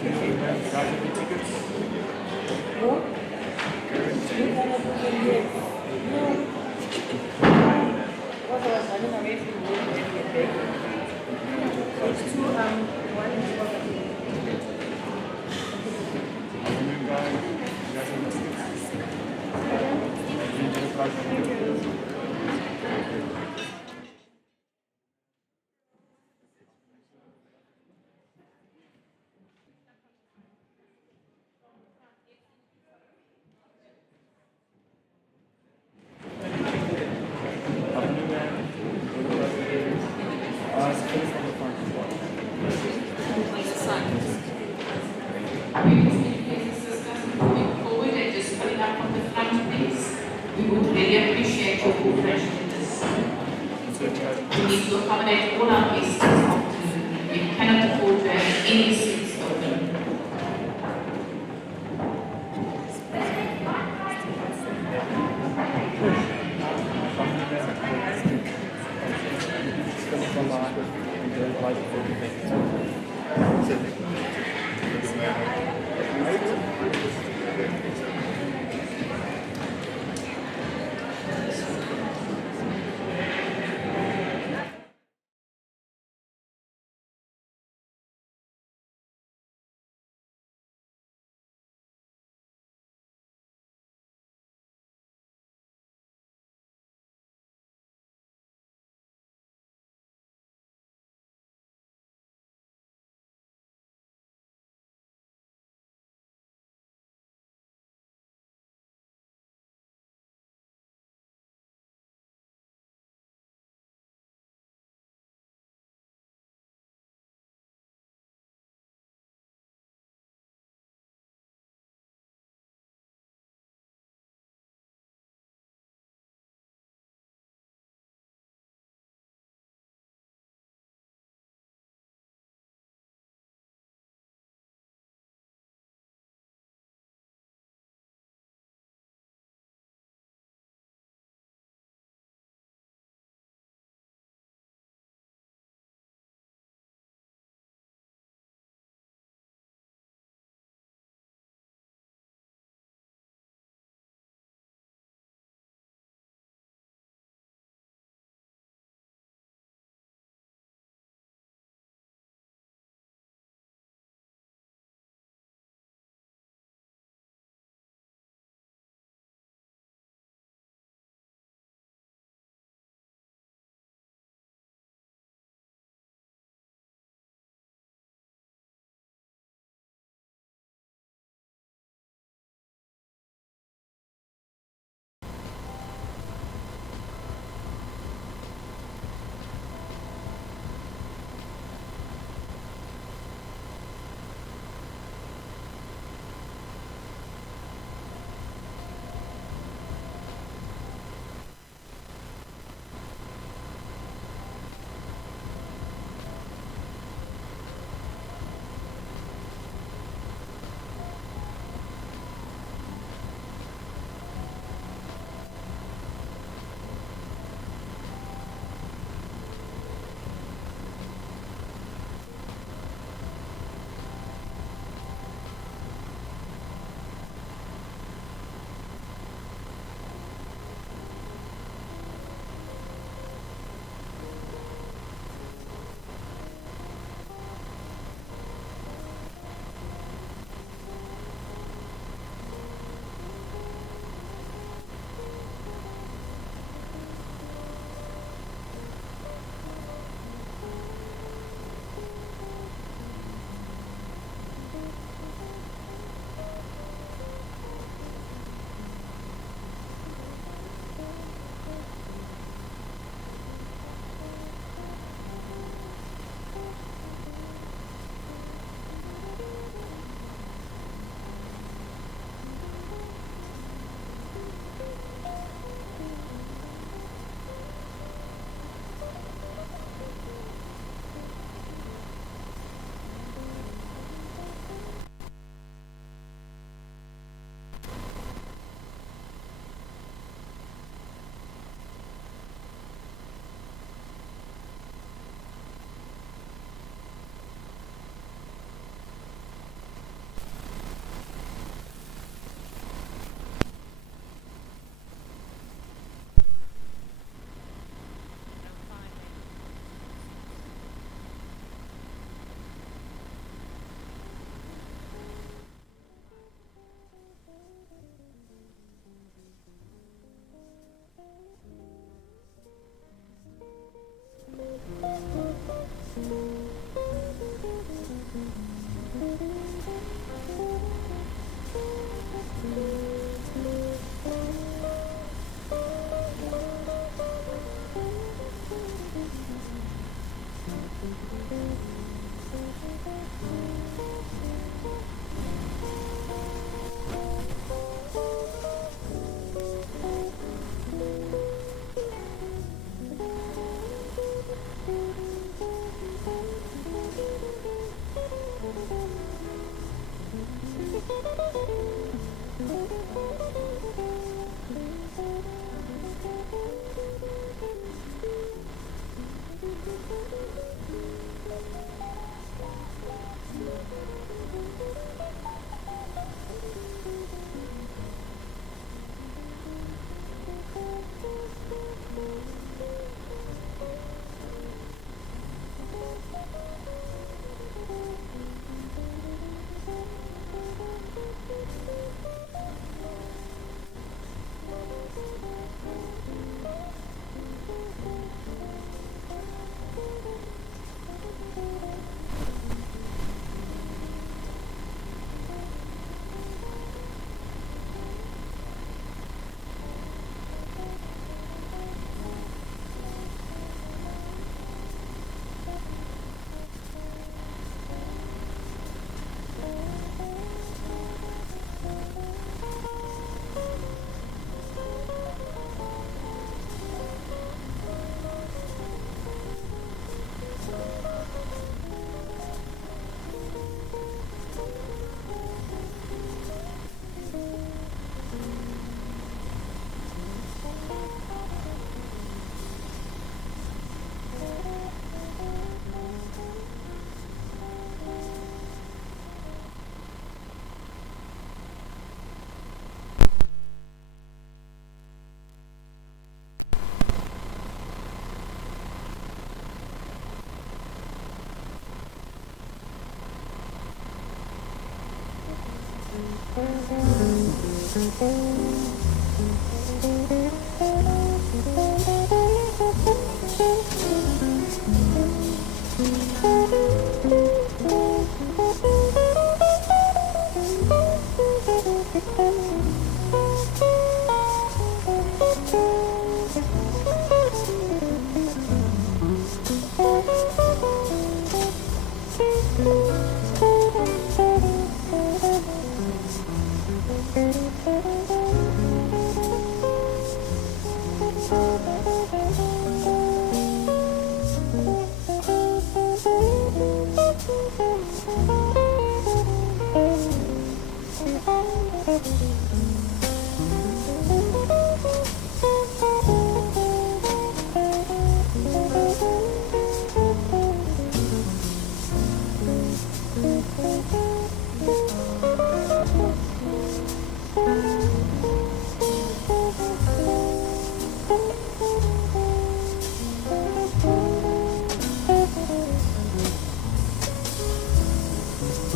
Prizegiving tickets. No? We cannot do them yet. No. Because I was running away from work and get back. It's two, one is for Afternoon, guys. You guys have tickets. Afternoon, guys. It's finished on the front as well. Moving forward and just putting up on the front, please. We would really appreciate your cooperation in this. We need to accommodate all our guests this afternoon. We cannot afford to have any seats open.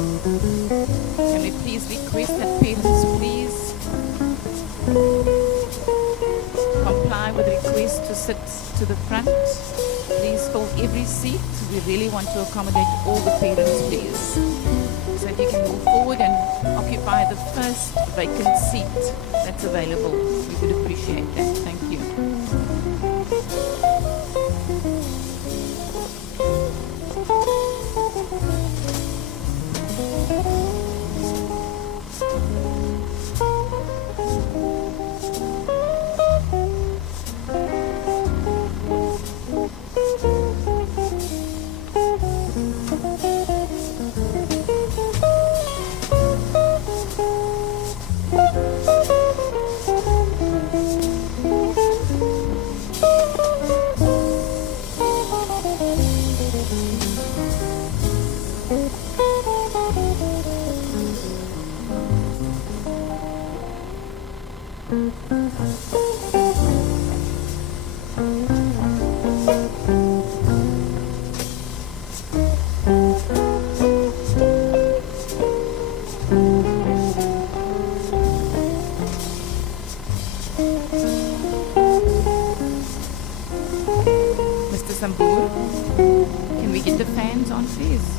Can we please request that parents please comply with the request to sit to the front? Please fill every seat. We really want to accommodate all the parents, please. So if you can move forward and occupy the first vacant seat that's available, we would appreciate that. Thank you. Mr. Sambur, can we get the fans on, please?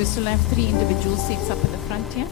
we still have 3 individual seats up in the front here.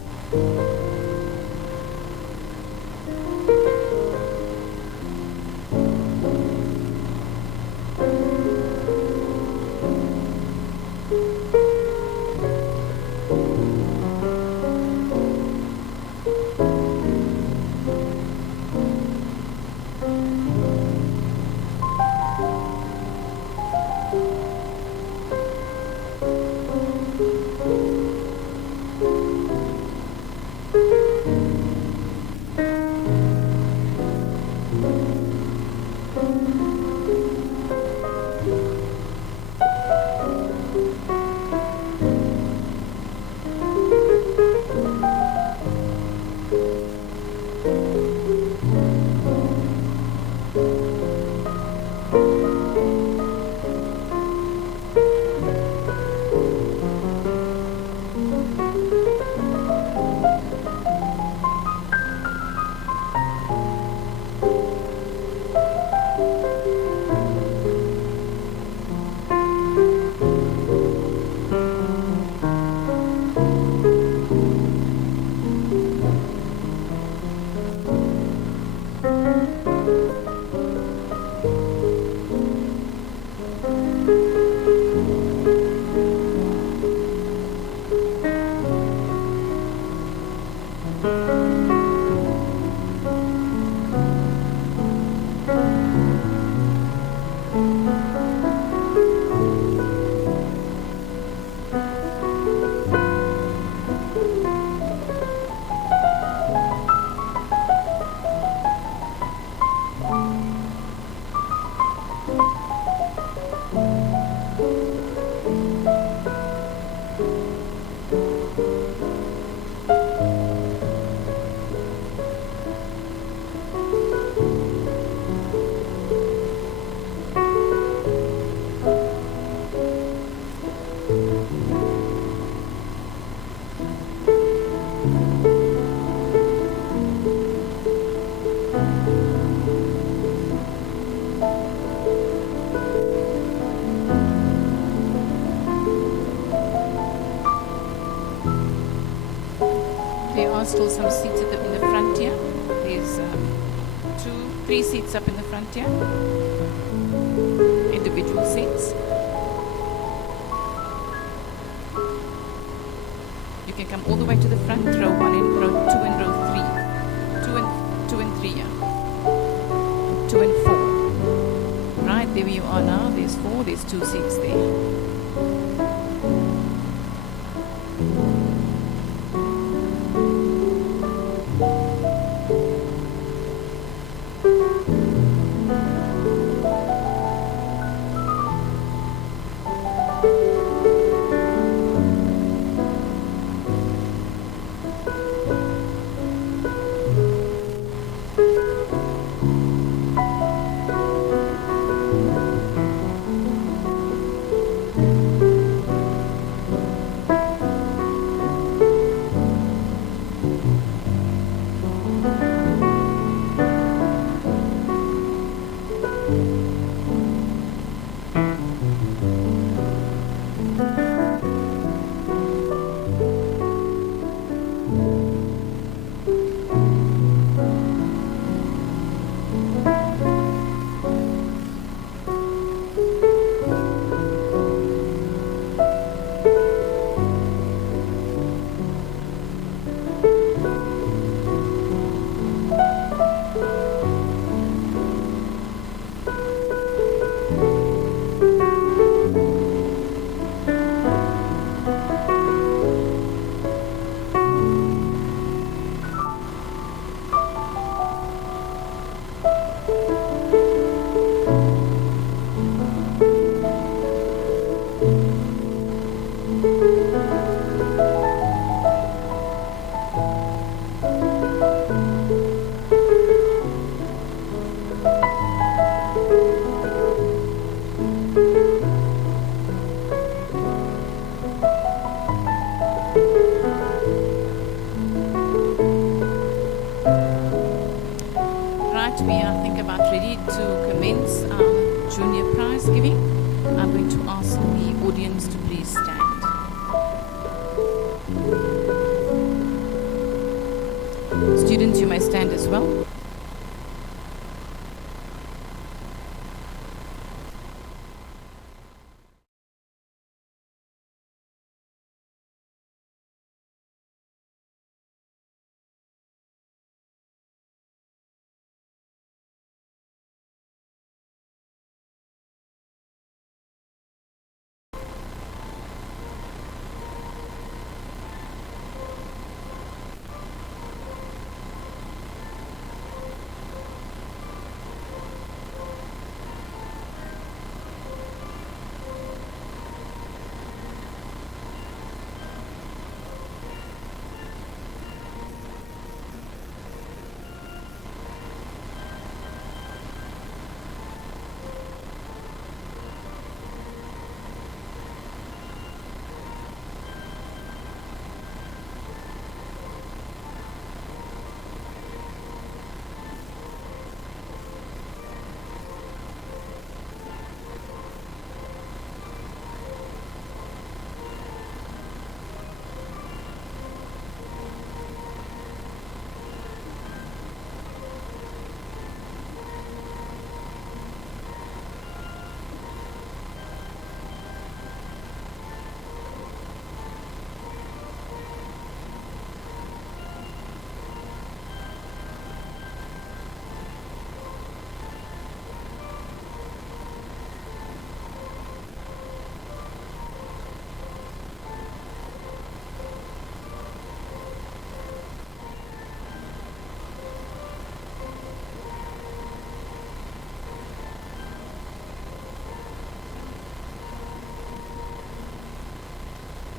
There are still some seats in the front here. There's 3 seats up in the front here. Individual seats. You can come all the way to the front, row 1 and row 2 and row 3. 2 and 3, yeah. 2 and 4. Right, there you are now. There's 4, there's 2 seats there. We are, I think, about ready to commence our junior prize giving. I'm going to ask the audience to please stand. Students, you may stand as well.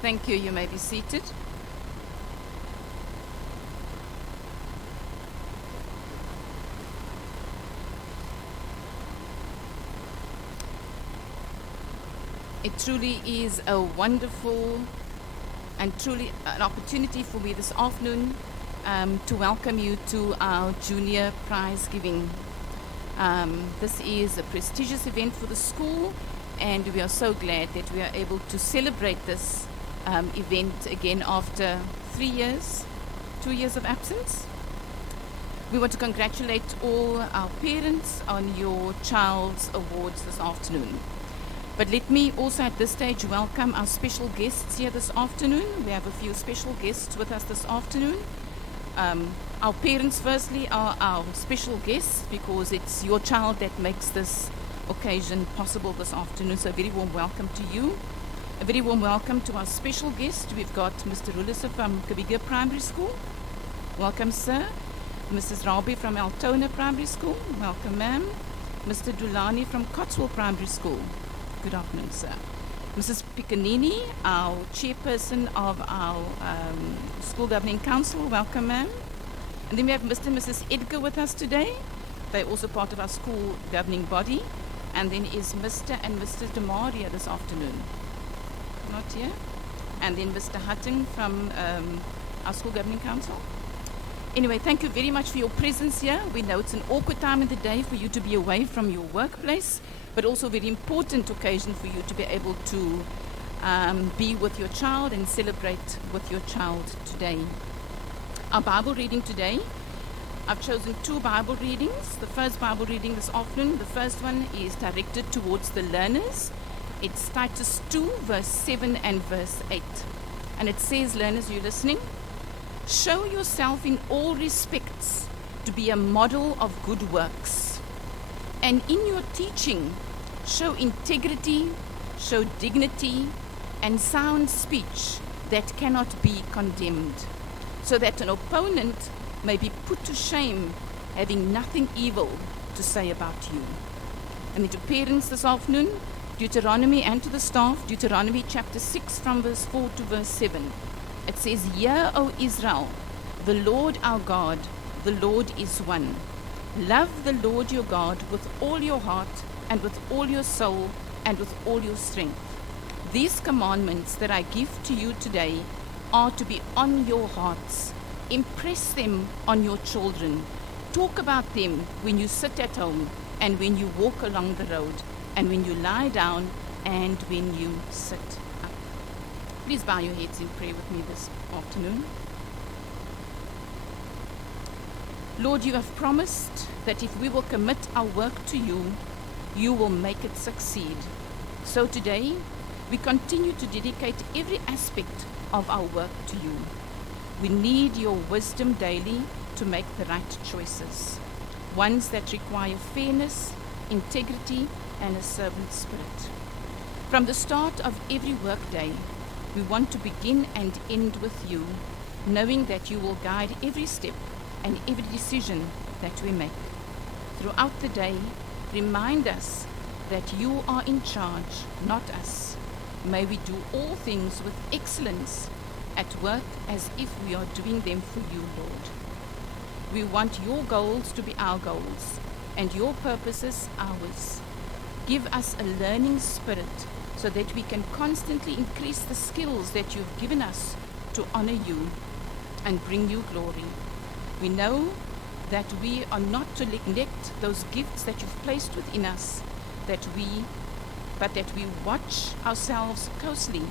Thank you. You may be seated. It truly is a wonderful and truly an opportunity for me this afternoon to welcome you to our junior prize giving. This is a prestigious event for the school, and we are so glad that we are able to celebrate this event again after 3 years, 2 years of absence. We want to congratulate all our parents on your child's awards this afternoon. But let me also at this stage welcome our special guests here this afternoon. We have a few special guests with us this afternoon. Our parents firstly are our special guests because it's your child that makes this occasion possible this afternoon. So a very warm welcome to you. A very warm welcome to our special guest. We've got Mr. Rulisa from Kabiga Primary School. Welcome, sir. Mrs. Rabi from Altona Primary School. Welcome, ma'am. Mr. Dulani from Cotswold Primary School. Good afternoon, sir. Mrs. Piccanini, our chairperson of our School Governing Council. Welcome, ma'am. And then we have Mr. and Mrs. Edgar with us today. They're also part of our school governing body. And then is Mr. and Mr. Demaria this afternoon. Not here. And then Mr. Hutton from our School Governing Council. Anyway, thank you very much for your presence here. We know it's an awkward time of the day for you to be away from your workplace, but also a very important occasion for you to be able to be with your child and celebrate with your child today. Our Bible reading today, I've chosen 2 Bible readings. The first Bible reading this afternoon, the first one is directed towards the learners. It's Titus 2, verse 7 and verse 8. And it says, learners, you're listening? Show yourself in all respects to be a model of good works. And in your teaching, show integrity, show dignity, and sound speech that cannot be condemned, so that an opponent may be put to shame, having nothing evil to say about you. And then to parents this afternoon, Deuteronomy, and to the staff, Deuteronomy chapter 6 from verse 4 to verse 7. It says, Hear, O Israel, the Lord our God, the Lord is one. Love the Lord your God with all your heart and with all your soul and with all your strength. These commandments that I give to you today are to be on your hearts. Impress them on your children. Talk about them when you sit at home and when you walk along the road and when you lie down and when you sit up. Please bow your heads in prayer with me this afternoon. Lord, you have promised that if we will commit our work to you, you will make it succeed. So today, we continue to dedicate every aspect of our work to you. We need your wisdom daily to make the right choices, ones that require fairness, integrity, and a servant spirit. From the start of every workday, we want to begin and end with you, knowing that you will guide every step and every decision that we make. Throughout the day, remind us that you are in charge, not us. May we do all things with excellence at work as if we are doing them for you, Lord. We want your goals to be our goals and your purposes ours. Give us a learning spirit so that we can constantly increase the skills that you've given us to honor you and bring you glory. We know that we are not to neglect those gifts that you've placed within us, but that we watch ourselves closely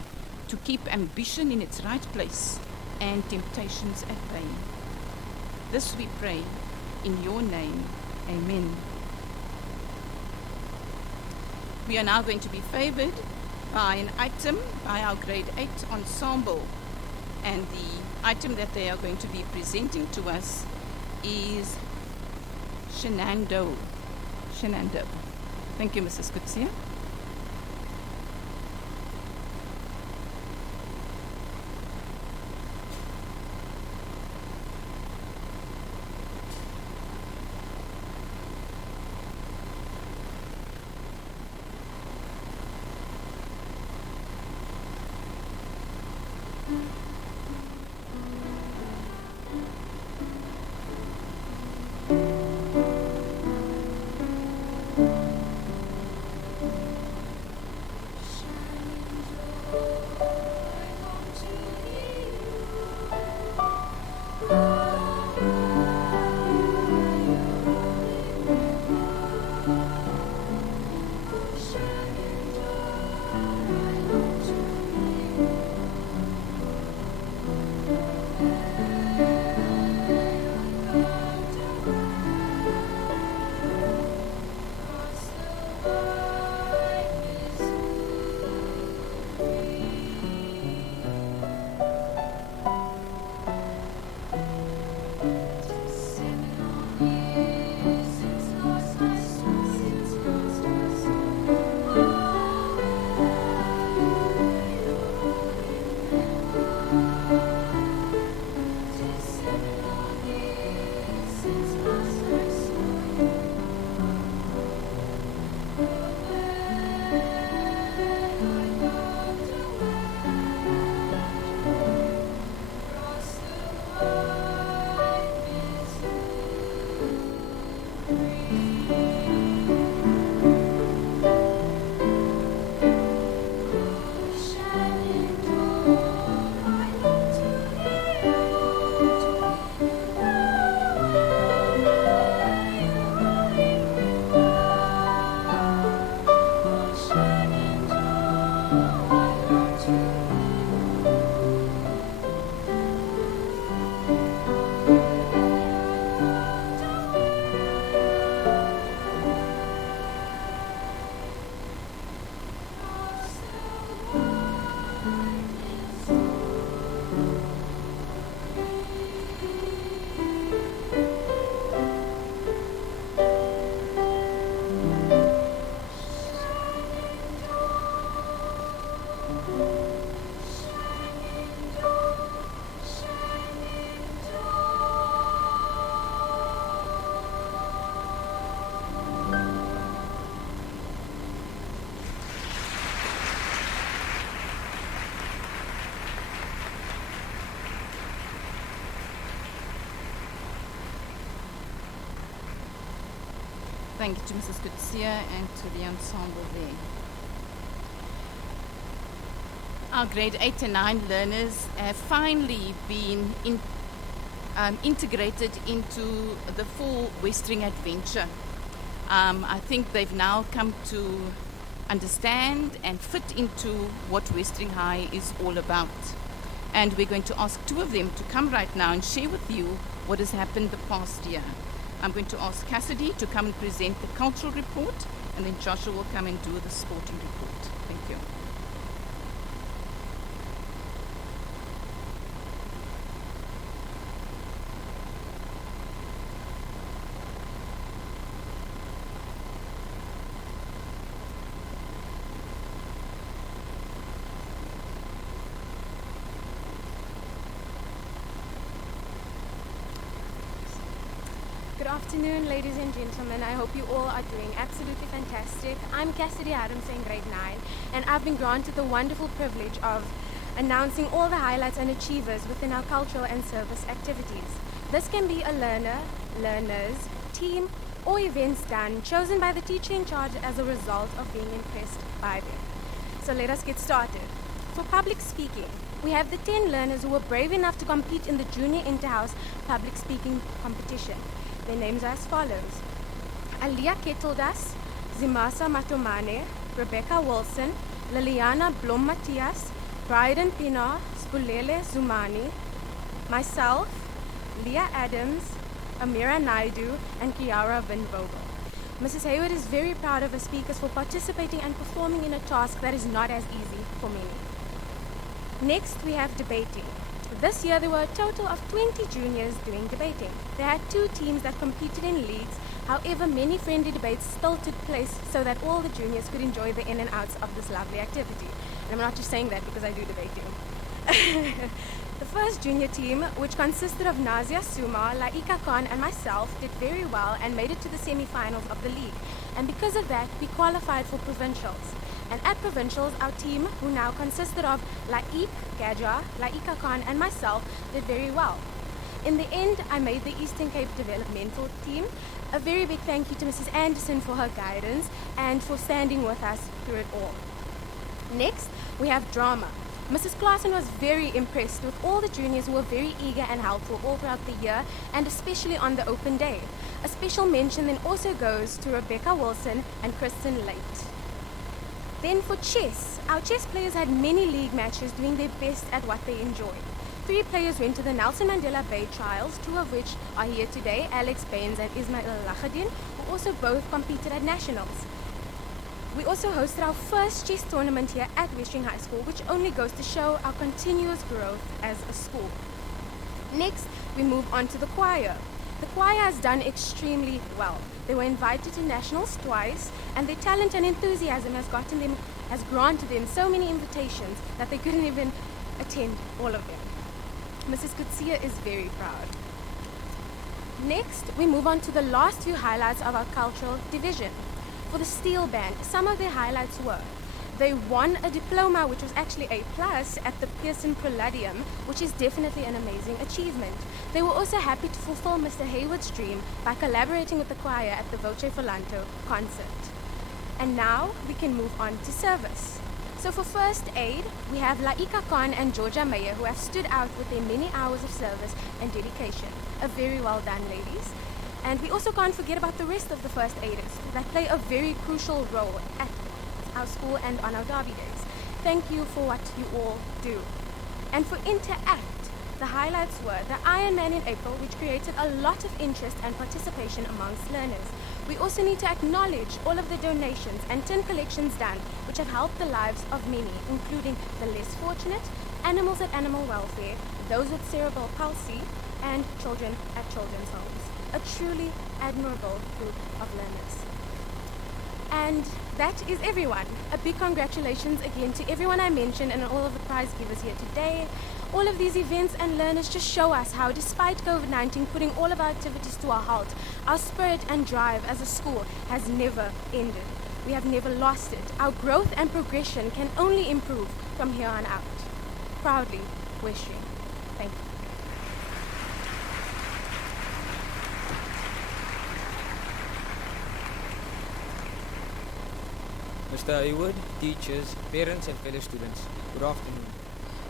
to keep ambition in its right place and temptations at bay. This we pray in your name. Amen. We are now going to be favored by an item by our grade 8 ensemble, and the item that they are going to be presenting to us is Shenando. Thank you, Mrs. Kutsia. Thank you to Mrs. Kutsia and to the ensemble there. Our grade 8 and 9 learners have finally been integrated into the full Westering adventure. I think they've now come to understand and fit into what Westering High is all about. And we're going to ask two of them to come right now and share with you what has happened the past year. I'm going to ask Cassidy to come and present the cultural report, and then Joshua will come and do the sporting report. Thank you. Good afternoon, ladies and gentlemen. I hope you all are doing absolutely fantastic. I'm Cassidy Adams in grade 9, and I've been granted the wonderful privilege of announcing all the highlights and achievers within our cultural and service activities. This can be a learner, learners, team, or events done, chosen by the teacher in charge as a result of being impressed by them. So let us get started. For public speaking, we have the 10 learners who were brave enough to compete in the Junior Interhouse Public Speaking Competition. Their names are as follows: Alia Keteldas, Zimasa Matomane, Rebecca Wilson, Liliana Blom Matias, Bryden Pinar, Spulele Zumani, myself, Leah Adams, Amira Naidu, and Kiara Van Vogel. Mrs. Hayward is very proud of her speakers for participating and performing in a task that is not as easy for many. Next, we have debating. This year, there were a total of 20 juniors doing debating. They had 2 teams that competed in leagues. However, many friendly debates still took place so that all the juniors could enjoy the in and outs of this lovely activity. And I'm not just saying that because I do debating. The first junior team, which consisted of Nazia Suma, Laika Khan, and myself, did very well and made it to the semi-finals of the league. And because of that, we qualified for provincials. And at provincials, our team, who now consisted of Laik Gaja, Laika Khan, and myself, did very well. In the end, I made the Eastern Cape developmental team. A very big thank you to Mrs. Anderson for her guidance and for standing with us through it all. Next, we have drama. Mrs. Claassen was very impressed with all the juniors who were very eager and helpful all throughout the year, and especially on the open day. A special mention then also goes to Rebecca Wilson and Kristen Late. Then for chess, our chess players had many league matches doing their best at what they enjoyed. 3 players went to the Nelson Mandela Bay Trials, 2 of which are here today, Alex Baines and Ismail Lahadin, who also both competed at nationals. We also hosted our first chess tournament here at Westering High School, which only goes to show our continuous growth as a school. Next, we move on to the choir. The choir has done extremely well. They were invited to nationals twice, and their talent and enthusiasm has granted them so many invitations that they couldn't even attend all of them. Mrs. Kutsia is very proud. Next, we move on to the last few highlights of our cultural division. For the steel band, some of their highlights were: they won a diploma, which was actually A+, at the Pearson Proladium, which is definitely an amazing achievement. They were also happy to fulfill Mr. Hayward's dream by collaborating with the choir at the Voce Volanto concert. And now we can move on to service. So for first aid, we have Laika Khan and Georgia Meyer, who have stood out with their many hours of service and dedication. A very well done, ladies. And we also can't forget about the rest of the first aiders that play a very crucial role at our school and on our derby days. Thank you for what you all do. And for Interact, the highlights were the Ironman in April, which created a lot of interest and participation amongst learners. We also need to acknowledge all of the donations and tin collections done, which have helped the lives of many, including the less fortunate, animals at animal welfare, those with cerebral palsy, and children at children's homes. A truly admirable group of learners. And that is everyone. A big congratulations again to everyone I mentioned and all of the prize givers here today. All of these events and learners just show us how, despite COVID-19 putting all of our activities to a halt, our spirit and drive as a school has never ended. We have never lost it. Our growth and progression can only improve from here on out. Proudly, Westering. Thank you. Mr. Haywood, teachers, parents and fellow students, good afternoon.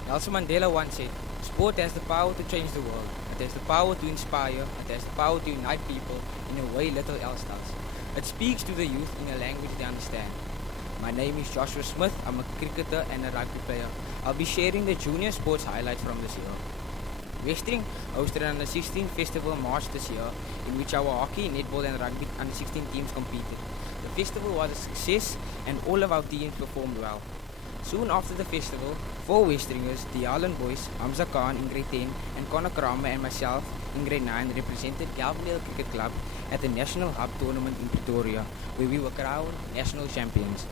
Nelson Mandela once said, sport has the power to change the world, it has the power to inspire, it has the power to unite people in a way little else does. It speaks to the youth in a language they understand. My name is Joshua Smith, I'm a cricketer and a rugby player. I'll be sharing the junior sports highlights from this year. Westering hosted an under-16 festival in March this year, in which our hockey, netball and rugby under-16 teams competed. The festival was a success and all of our teams performed well. Soon after the festival, 4 Westeringers, the Harlan boys, Hamza Khan in grade 10 and Connor Kramer and myself in grade 9 represented Galvandale Cricket Club at the National Hub tournament in Pretoria, where we were crowned national champions.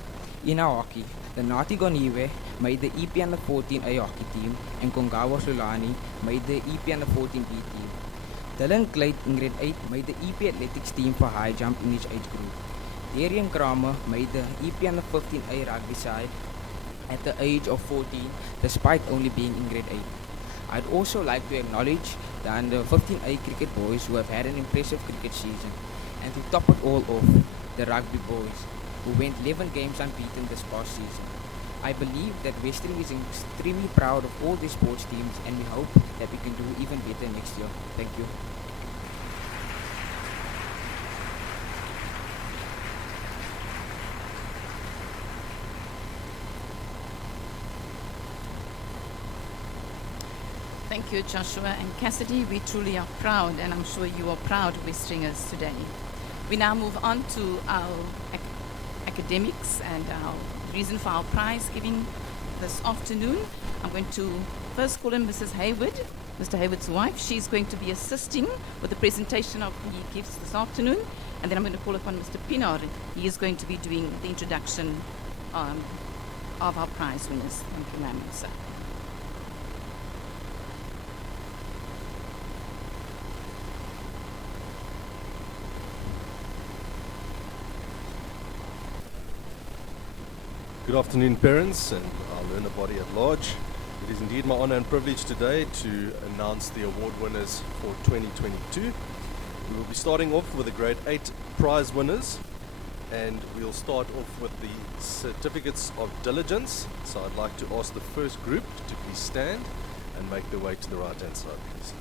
In our hockey, the Nati Goniwe made the EP under 14A hockey team and Kongawa Sulani made the EP under 14B team. Dylan Clyde in grade 8 made the EP athletics team for high jump in each age group. Darian Kramer made the EP under 15A rugby side at the age of 14 despite only being in grade 8. I'd also like to acknowledge the under 15A cricket boys who have had an impressive cricket season, and to top it all off, the rugby boys who went 11 games unbeaten this past season. I believe that Westering is extremely proud of all these sports teams, and we hope that we can do even better next year. Thank you. Thank you, Joshua and Cassidy. We truly are proud, and I'm sure you are proud Westeringers today. We now move on to our academics and our reason for our prize giving this afternoon. I'm going to first call in Mrs. Hayward, Mr. Hayward's wife. She's going to be assisting with the presentation of the gifts this afternoon. And then I'm going to call upon Mr. Pinar. He is going to be doing the introduction of our prize winners. Thank you, ma'am, sir. Good afternoon, parents and our learner body at large. It is indeed my honor and privilege today to announce the award winners for 2022. We will be starting off with the grade 8 prize winners, and we'll start off with the certificates of diligence. So I'd like to ask the first group to please stand and make their way to the right hand side, please.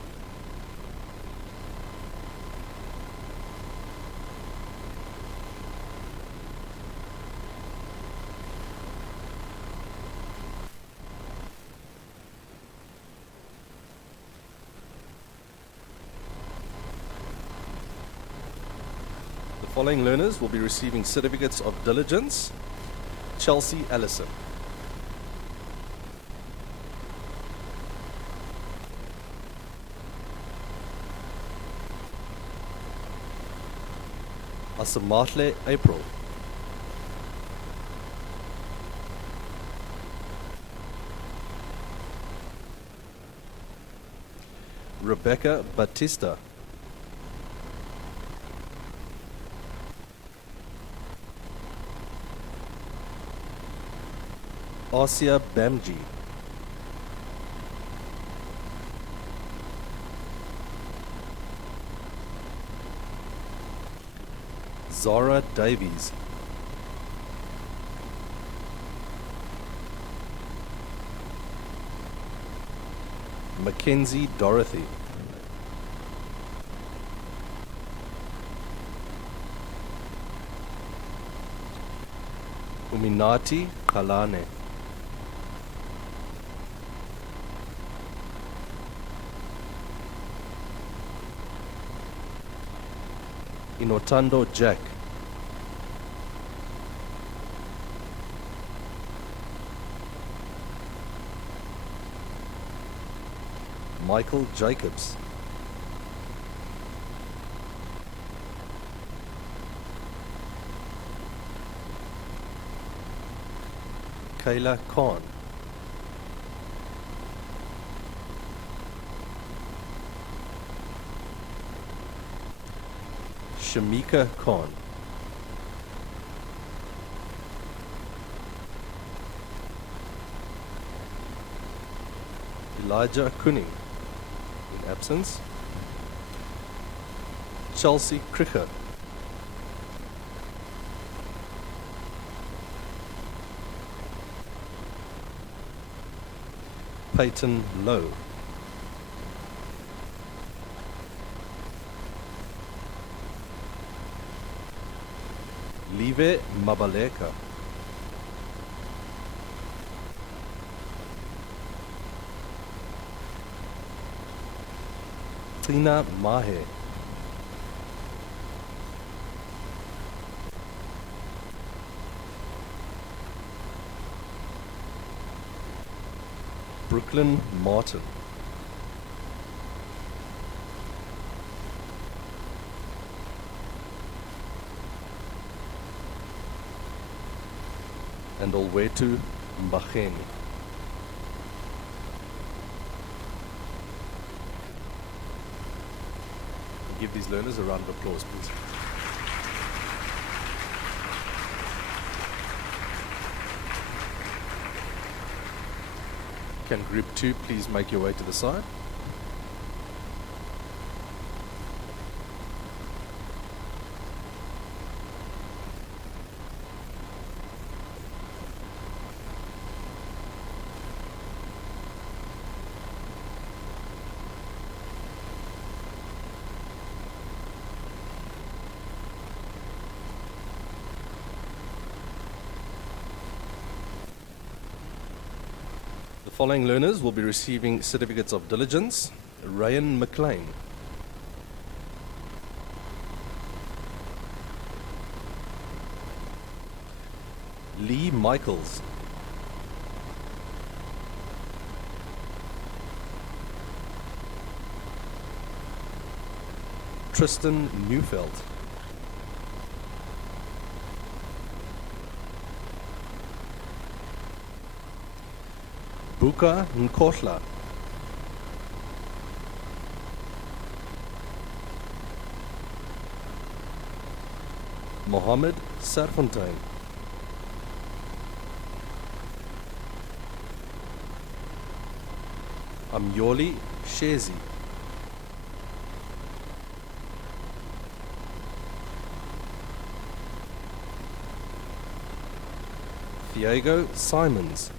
The following learners will be receiving certificates of diligence. Chelsea Allison. Asamahle April. Rebecca Batista. Asia Bamji. Zara Davies. Mackenzie Dorothy. Uminati Kalane. Inotando Jack. Michael Jacobs. Kayla Khan. Shamika Khan. Elijah Kuning, in absence. Chelsea Kricher. Peyton Lowe. Live Mabaleka. Tina Mahe. Brooklyn Martin. And Olwetu Mbacheni. Give these learners a round of applause, please. Can group 2 please make your way to the side? The following learners will be receiving certificates of diligence. Ryan McLean. Lee Michaels. Tristan Neufeld. Buka Nkotla. Mohammed Serfontein. Amyoli Shezi. Diego Simons.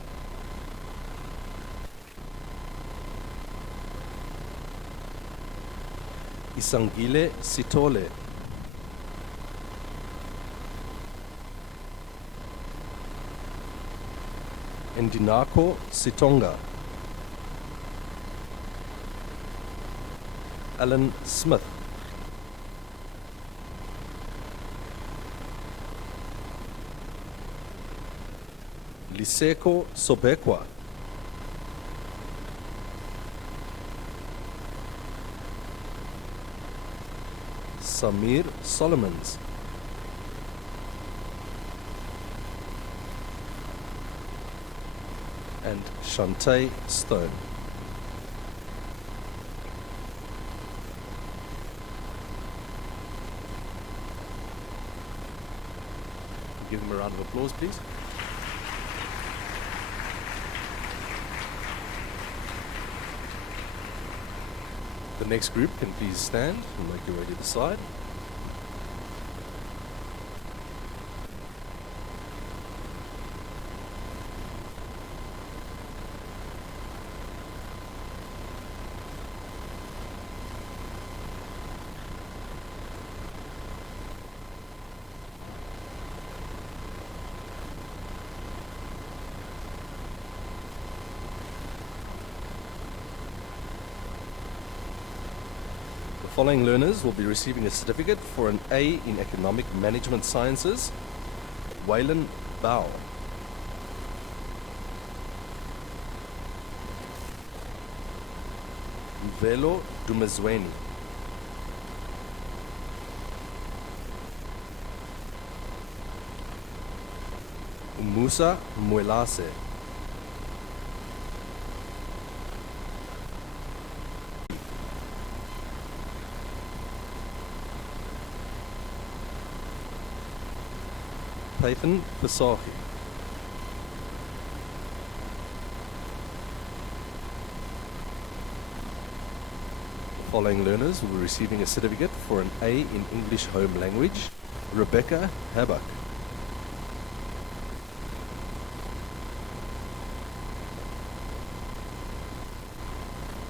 Isangile Sitole. Endinako Sitonga. Alan Smith. Liseko Sobekwa. Samir Solomons. And Shantae Stone. Give them a round of applause, please. The next group can please stand and make your way to the side. The following learners will be receiving a certificate for an A in Economic Management Sciences. Waylon Bao. Mvelo Dumezweni. Musa Mwelase. Pathan Pasahi. The following learners will be receiving a certificate for an A in English Home Language. Rebecca Habak.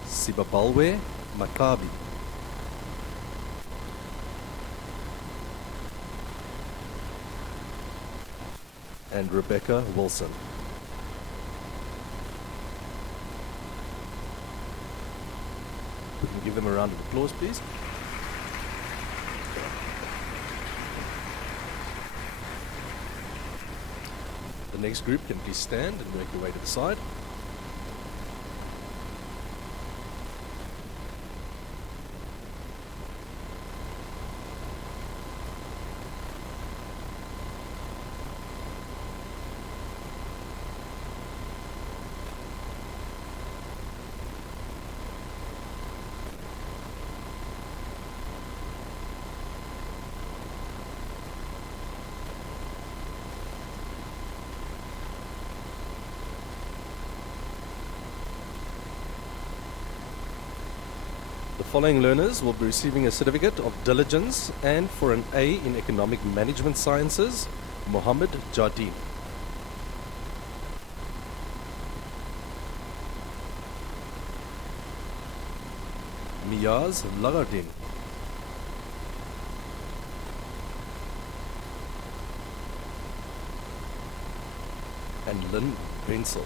Sibabalwe Makabi. And Rebecca Wilson. We can give them a round of applause, please. The next group can please stand and make your way to the side. The following learners will be receiving a certificate of diligence and for an A in Economic Management Sciences, Mohammed Jardine. Miyaz Lagardin. And Lynn Wenzel.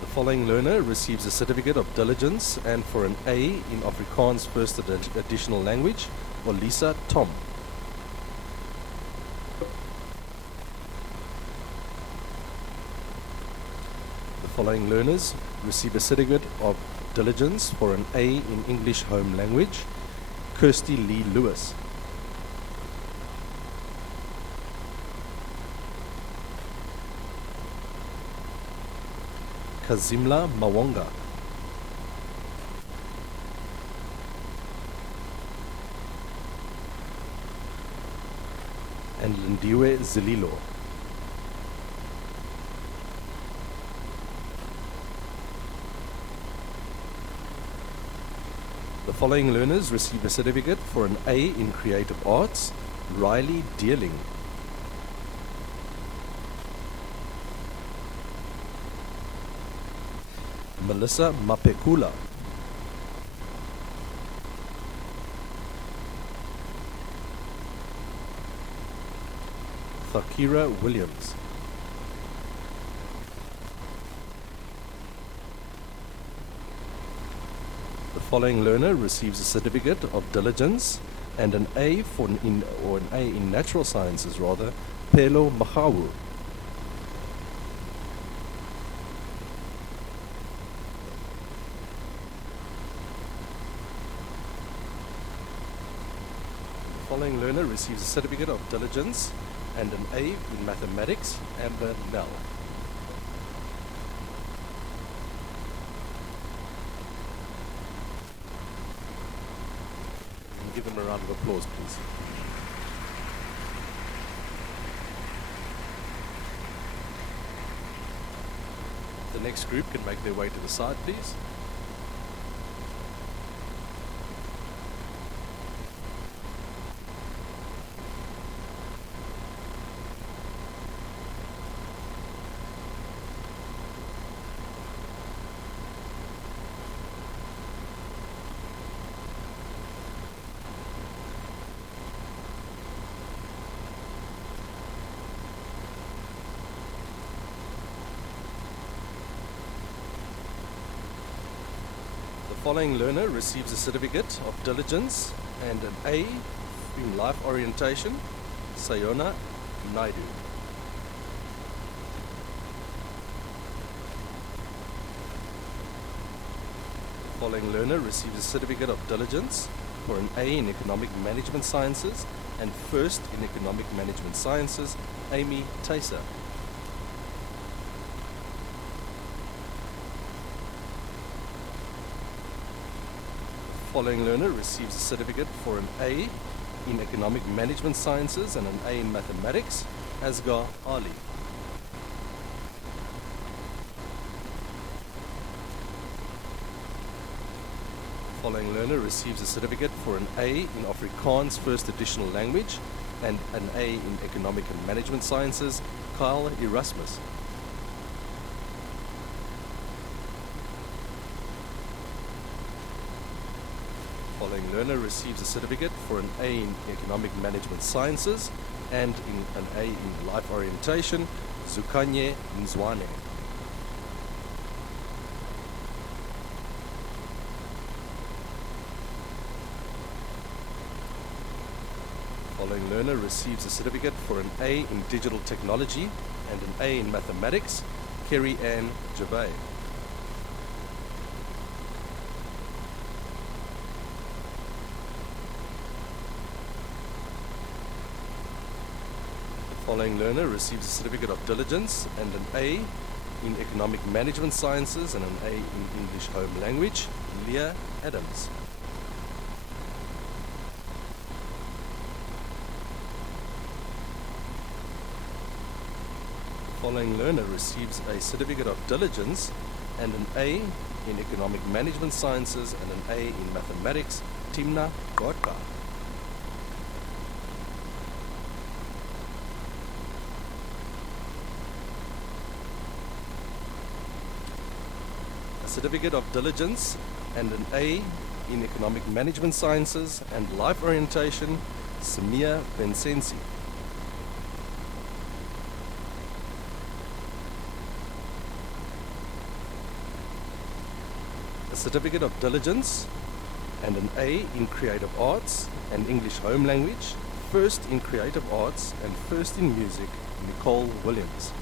The following learner receives a certificate of diligence and for an A in Afrikaans First Additional Language, Olisa Tom. The following learners receive a certificate of diligence for an A in English Home Language, Kirsty Lee Lewis. Kazimla Mawonga. And Lindiwe Zililo. The following learners receive a certificate for an A in Creative Arts, Riley Deerling. Melissa Mapekula. Thakira Williams. The following learner receives a certificate of diligence and an A for an A in Natural Sciences rather, Pelo Mahawu. The following learner receives a certificate of diligence and an A in Mathematics, Amber Nell. And give them a round of applause, please. The next group can make their way to the side, please. The following learner receives a certificate of diligence and an A in life orientation, Sayona Naidu. The following learner receives a certificate of diligence for an A in Economic Management Sciences and First in Economic Management Sciences, Amy Taser. Following learner receives a certificate for an A in Economic Management Sciences and an A in Mathematics, Asghar Ali. Following learner receives a certificate for an A in Afrikaans First Additional Language and an A in Economic and Management Sciences, Kyle Erasmus. Following learner receives a certificate for an A in Economic Management Sciences and an A in Life Orientation, Zukanye Mzwane. Following learner receives a certificate for an A in Digital Technology and an A in Mathematics, Kerry Ann Gervais. Following learner receives a certificate of diligence and an A in Economic Management Sciences and an A in English Home Language, Leah Adams. Following learner receives a certificate of diligence and an A in Economic Management Sciences and an A in Mathematics, Timna Godka. A certificate of diligence and an A in Economic Management Sciences and Life Orientation, Samia Bensensi. A certificate of diligence and an A in Creative Arts and English Home Language, first in Creative Arts and first in Music, Nicole Williams.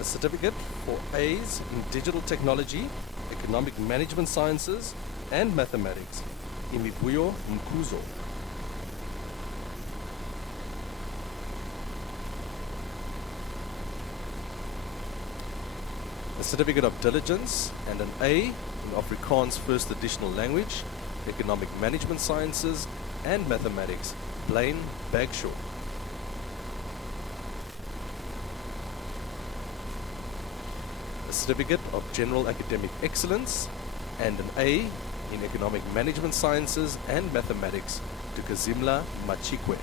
A certificate for A's in Digital Technology, Economic Management Sciences and Mathematics, Imibuyo Mkuzo. A certificate of diligence and an A in Afrikaans First Additional Language, Economic Management Sciences and Mathematics, Blaine Bagshaw. A certificate of General Academic Excellence and an A in Economic Management Sciences and Mathematics to Kazimla Machikwe.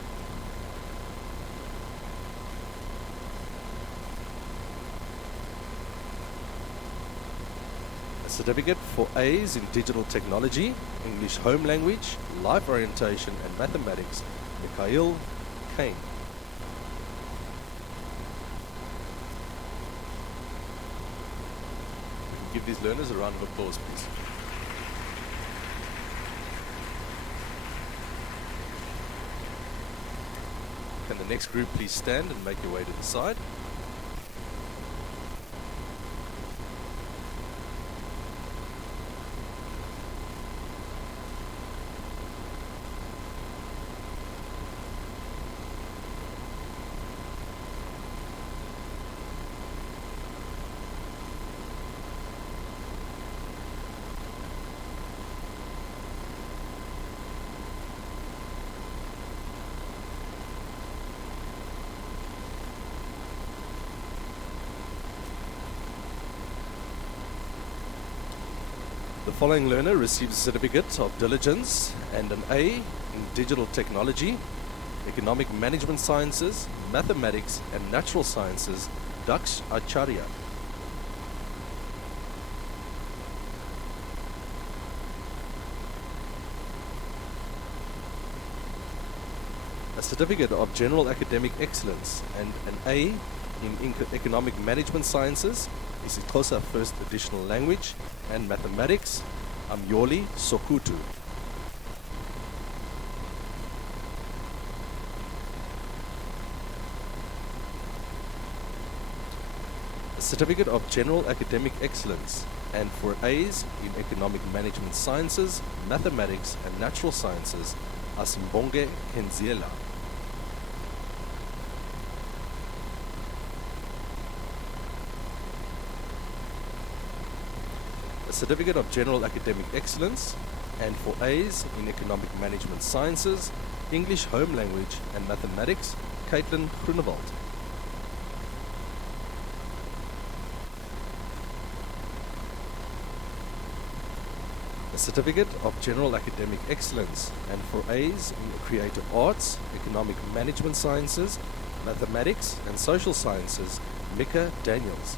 A certificate for A's in Digital Technology, English Home Language, Life Orientation and Mathematics, Mikhail Kane. Give these learners a round of applause, please. Can the next group please stand and make your way to the side? The following learner receives a certificate of diligence and an A in Digital Technology, Economic Management Sciences, Mathematics and Natural Sciences, Daksh Acharya. A certificate of General Academic Excellence and an A in Economic Management Sciences, isiXhosa First Additional Language and Mathematics, Amyoli Sokutu. A certificate of General Academic Excellence and for A's in Economic Management Sciences, Mathematics and Natural Sciences, Asimbonge Kenziela. A certificate of General Academic Excellence and for A's in Economic Management Sciences, English Home Language and Mathematics, Caitlin Groenewald. A certificate of General Academic Excellence and for A's in Creative Arts, Economic Management Sciences, Mathematics and Social Sciences, Mika Daniels.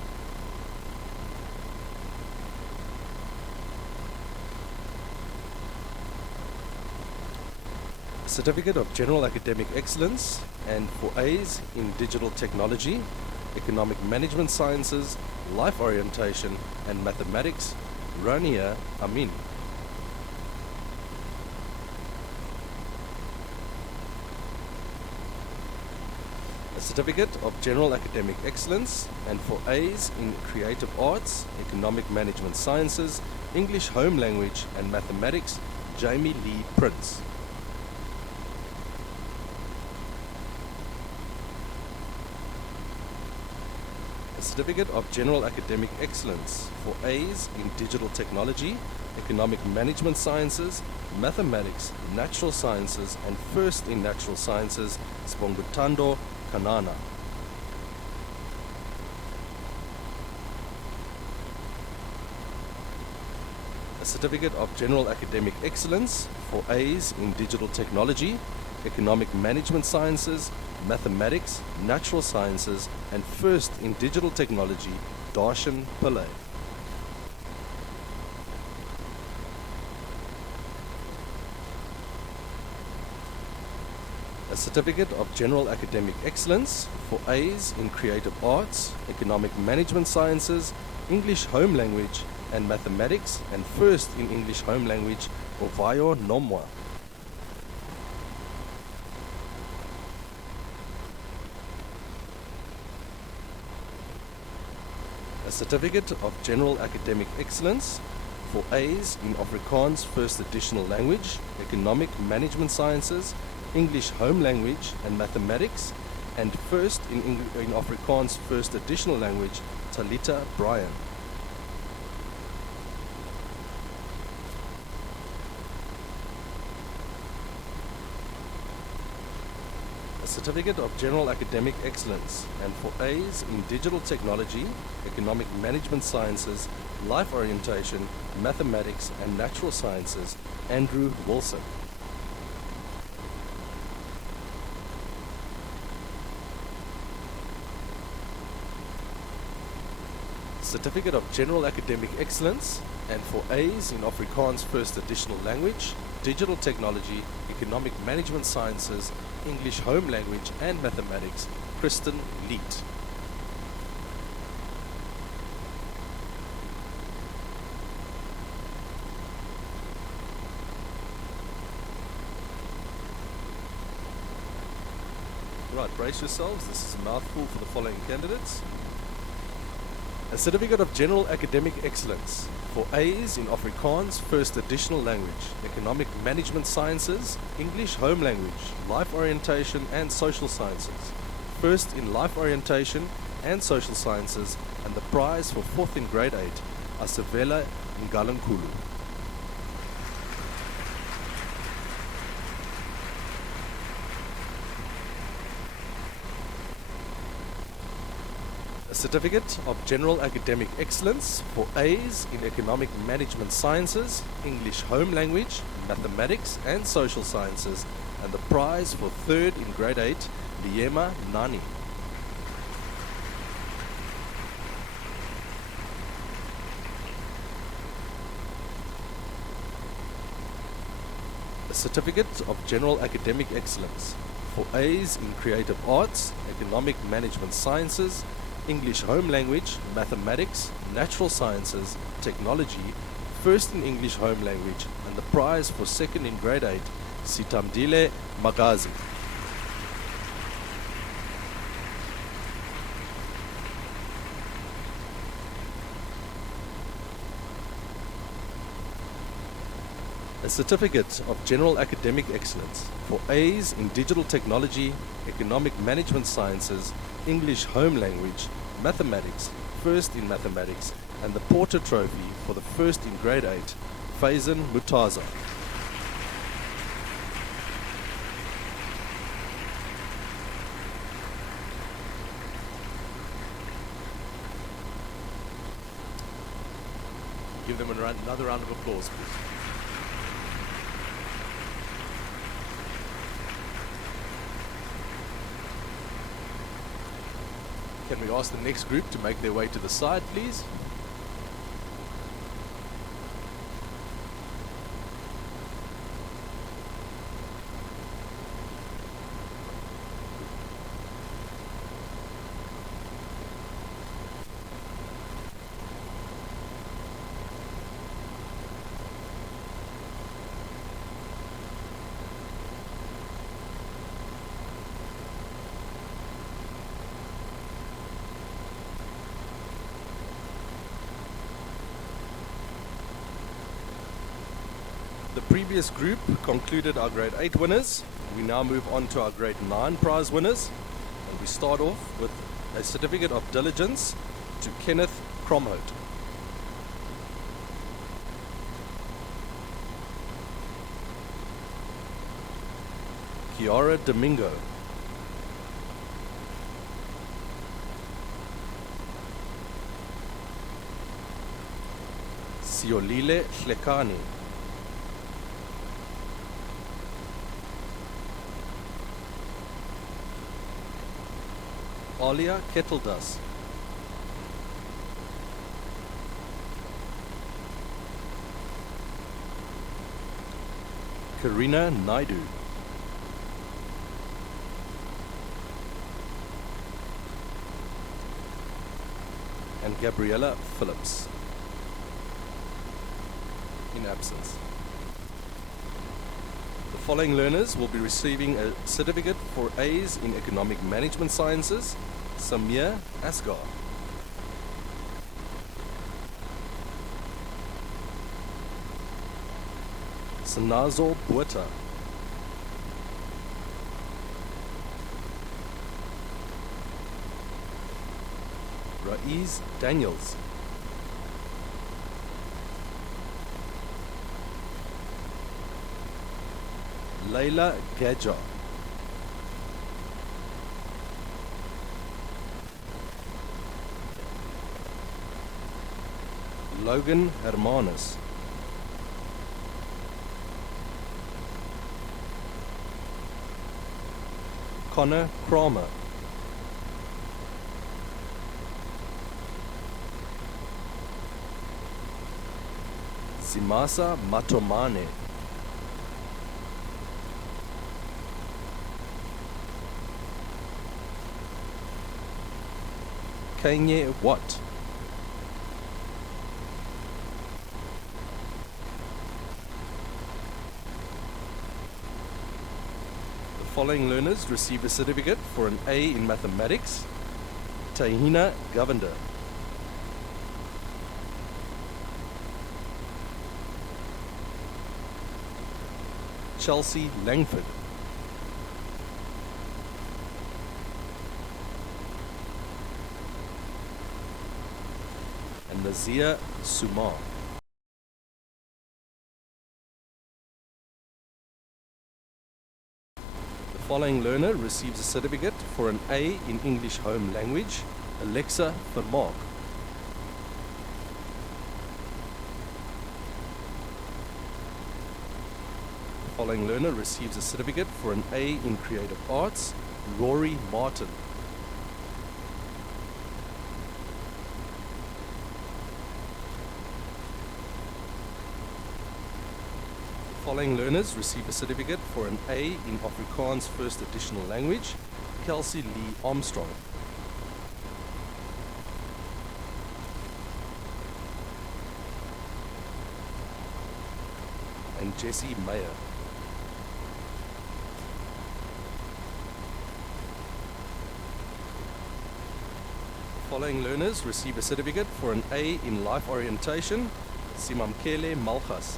Certificate of General Academic Excellence, and for A's in Digital Technology, Economic Management Sciences, Life Orientation and Mathematics, Rania Amin. A Certificate of General Academic Excellence, and for A's in Creative Arts, Economic Management Sciences, English Home Language and Mathematics, Jamie Lee Prince. A Certificate of General Academic Excellence for A's in Digital Technology, Economic Management Sciences, Mathematics, Natural Sciences and First in Natural Sciences, Sbongutando Kanana. A Certificate of General Academic Excellence for A's in Digital Technology, Economic Management Sciences, Mathematics, Natural Sciences and First in Digital Technology, Darshan Pillay. A Certificate of General Academic Excellence for A's in Creative Arts, Economic Management Sciences, English Home Language and Mathematics and First in English Home Language, Ovayo Nomwa. A Certificate of General Academic Excellence for A's in Afrikaans First Additional Language, Economic Management Sciences, English Home Language and Mathematics, and First in Afrikaans First Additional Language, Talita Bryan. A Certificate of General Academic Excellence, and for A's in Digital Technology, Economic Management Sciences, Life Orientation, Mathematics and Natural Sciences, Andrew Wilson. Certificate of General Academic Excellence, and for A's in Afrikaans First Additional Language, Digital Technology, Economic Management Sciences, English Home Language and Mathematics, Kristen Leet. Right, brace yourselves, this is a mouthful for the following candidates. A Certificate of General Academic Excellence for A's in Afrikaans First Additional Language, Economic Management Sciences, English Home Language, Life Orientation and Social Sciences, First in Life Orientation and Social Sciences, and the prize for 4th in Grade 8, Asavela Ngalankulu. A Certificate of General Academic Excellence for A's in Economic Management Sciences, English Home Language, Mathematics and Social Sciences, and the prize for 3rd in Grade 8, Liema Nani. A Certificate of General Academic Excellence for A's in Creative Arts, Economic Management Sciences, English Home Language, Mathematics, Natural Sciences, Technology, First in English Home Language, and the prize for 2nd in Grade 8, Sitamdile Magazi. A Certificate of General Academic Excellence for A's in Digital Technology, Economic Management Sciences, English Home Language, Mathematics, First in Mathematics, and the Porter Trophy for the 1st in Grade 8, Faizan Mutaza. Give them another round of applause, please. Can we ask the next group to make their way to the side, please? previous group concluded our grade 8 winners. We now move on to our grade 9 prize winners. And we start off with a certificate of diligence to Kenneth Cromhout. Kiara Domingo. Siolile Hlekani. Alia Kettledas. Karina Naidu. And Gabriella Phillips. In absence. The following learners will be receiving a certificate for A's in Economic Management Sciences. Samir Asgar. Sanazo Bueta. Raiz Daniels. Layla Gaja. Logan Hermanus. Connor Kramer. Simasa Matomane. Kanye Watt. The following learners receive a certificate for an A in Mathematics. Tahina Govender. Chelsea Langford. And Nazia Sumar. The following learner receives a certificate for an A in English Home Language. Alexa Vermaak. The following learner receives a certificate for an A in Creative Arts. Rory Martin. The following learners receive a certificate for an A in Afrikaans First Additional Language. Kelsey Lee Armstrong. And Jessie Meyer. The following learners receive a certificate for an A in Life Orientation. Simamkele Malchas.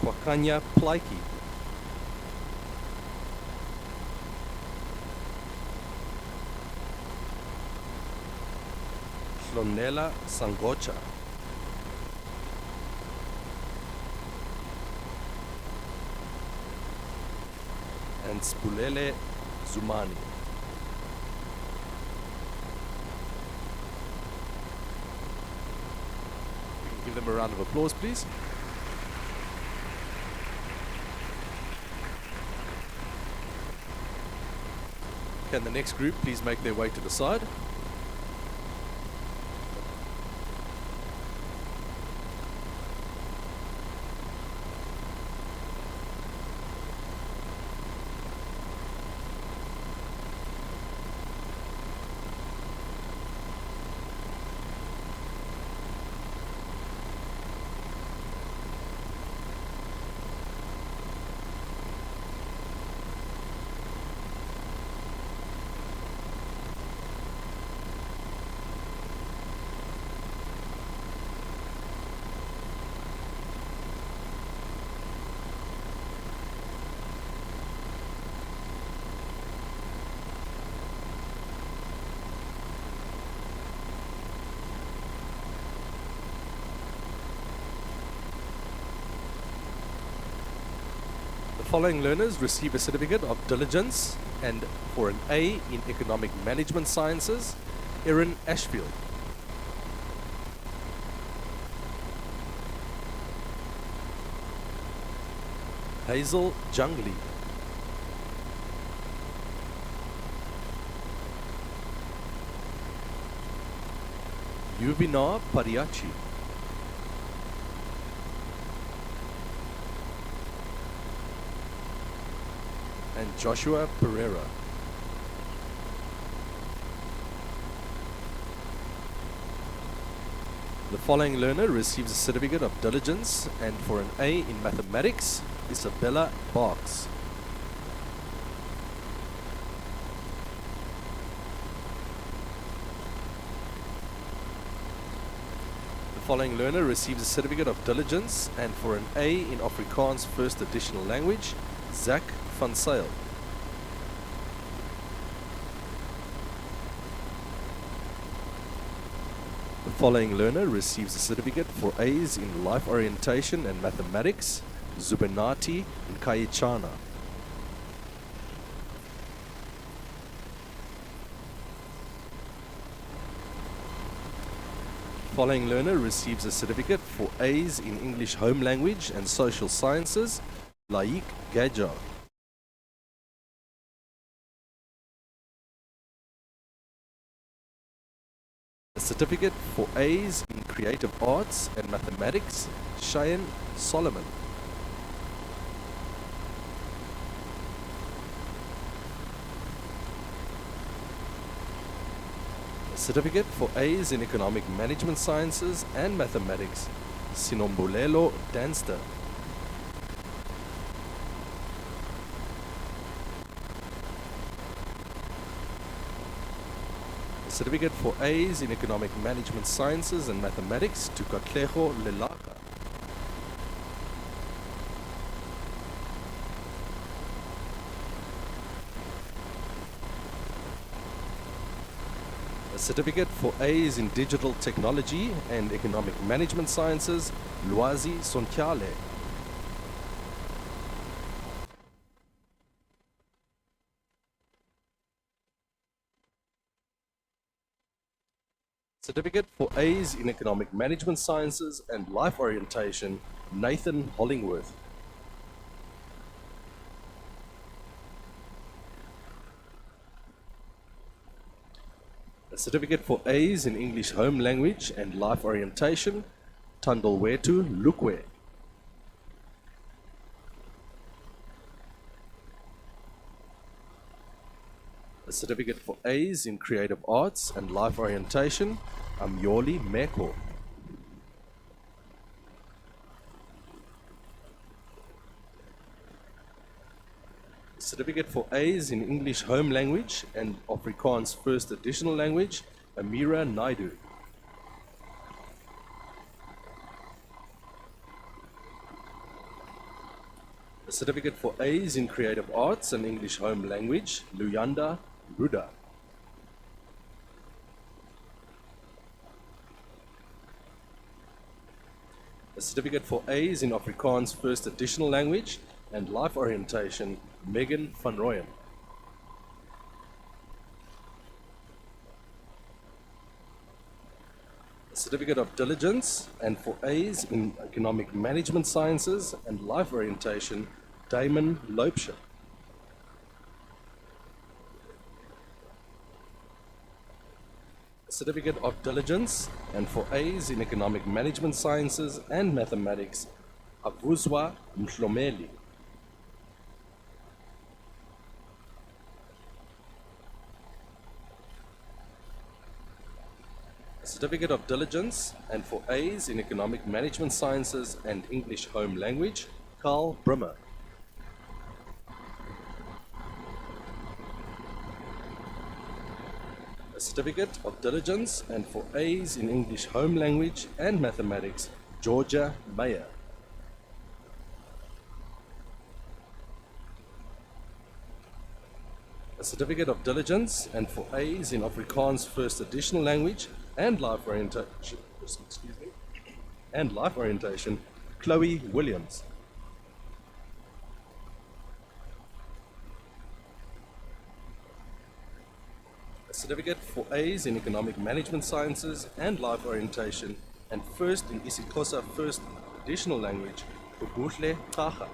Kwakanya Plaiki. Flonela Sangocha. And Spulele Zumani. We can give them a round of applause, please. Can the next group please make their way to the side? following learners receive a certificate of diligence and for an A in Economic Management Sciences, Erin Ashfield. Hazel Jungli. Yuvina Pariachi. And Joshua Pereira. The following learner receives a certificate of diligence and for an A in mathematics, Isabella Barks. The following learner receives a certificate of diligence and for an A in Afrikaans first additional language, Zach van Sail. The following learner receives a certificate for A's in life orientation and mathematics, Zubenati Nkaichana. Following learner receives a certificate for A's in English Home Language and Social Sciences, Laik Gajar. A certificate for A's in Creative Arts and Mathematics, Cheyenne Solomon. A certificate for A's in Economic Management Sciences and Mathematics, Sinombulelo Danster. A certificate for A's in Economic Management Sciences and Mathematics to Katlego Lelaka. A certificate for A's in Digital Technology and Economic Management Sciences, Luazi Sontiale. Certificate for A's in Economic Management Sciences and Life Orientation, Nathan Hollingworth. A certificate for A's in English Home Language and Life Orientation, Tandolwetu Lukwe. A certificate for A's in Creative Arts and Life Orientation, Amyoli Meko. A certificate for A's in English Home Language and Afrikaans First Additional Language, Amira Naidu. A certificate for A's in Creative Arts and English Home Language, Luyanda Ruda. A certificate for A's in Afrikaans First Additional Language and Life Orientation, Megan van Rooyen. A certificate of diligence and for A's in Economic Management Sciences and Life Orientation, Damon Loepscher. A certificate of diligence and for A's in Economic Management Sciences and Mathematics, Avuzwa Mhlomeli. A certificate of diligence and for A's in Economic Management Sciences and English Home Language, Carl Brimmer. A certificate of diligence and for A's in English Home Language and Mathematics, Georgia Mayer. A certificate of diligence and for A's in Afrikaans First Additional Language and Life Orientation, Chloe Williams. certificate for A's in Economic Management Sciences and Life Orientation, and first in isiXhosa First Additional Language, Ubuhle Chacha.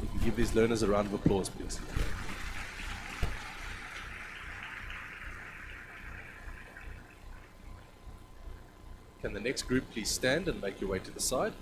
We can give these learners a round of applause, please. Can the next group please stand and make your way to the side?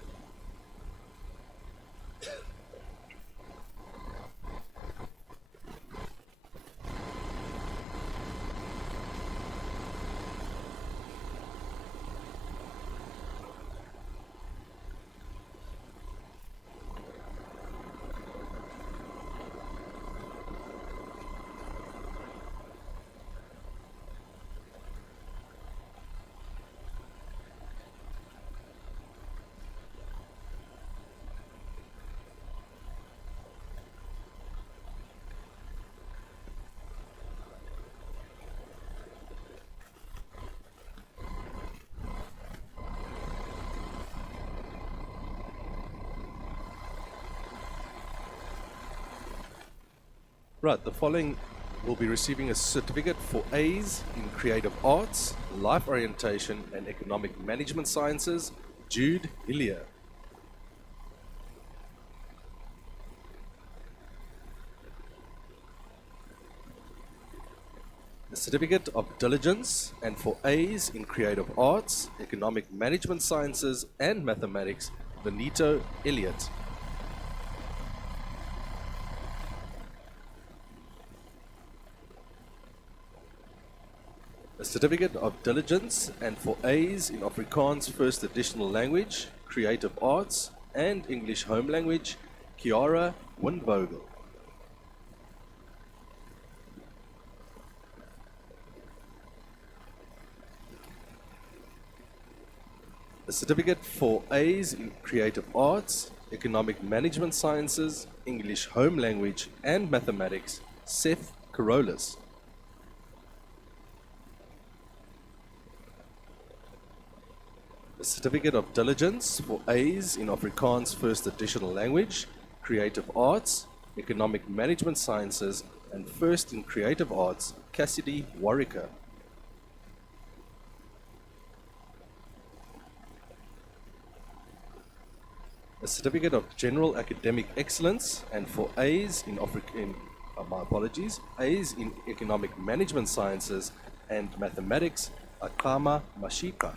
Right, the following will be receiving a certificate for A's in Creative Arts, Life Orientation, and Economic Management Sciences, Jude Hillier. A certificate of diligence and for A's in Creative Arts, Economic Management Sciences, and Mathematics, Benito Elliott. A certificate of diligence and for A's in Afrikaans First Additional Language, Creative Arts, and English Home Language, Kiara Windvogel. A certificate for A's in Creative Arts, Economic Management Sciences, English Home Language, and Mathematics, Seth Carolus. A certificate of diligence for A's in Afrikaans First Additional Language, Creative Arts, Economic Management Sciences, and First in Creative Arts, Cassidy Warwicker. A certificate of General Academic Excellence and for A's in A's in Economic Management Sciences and Mathematics, Akama Mashika.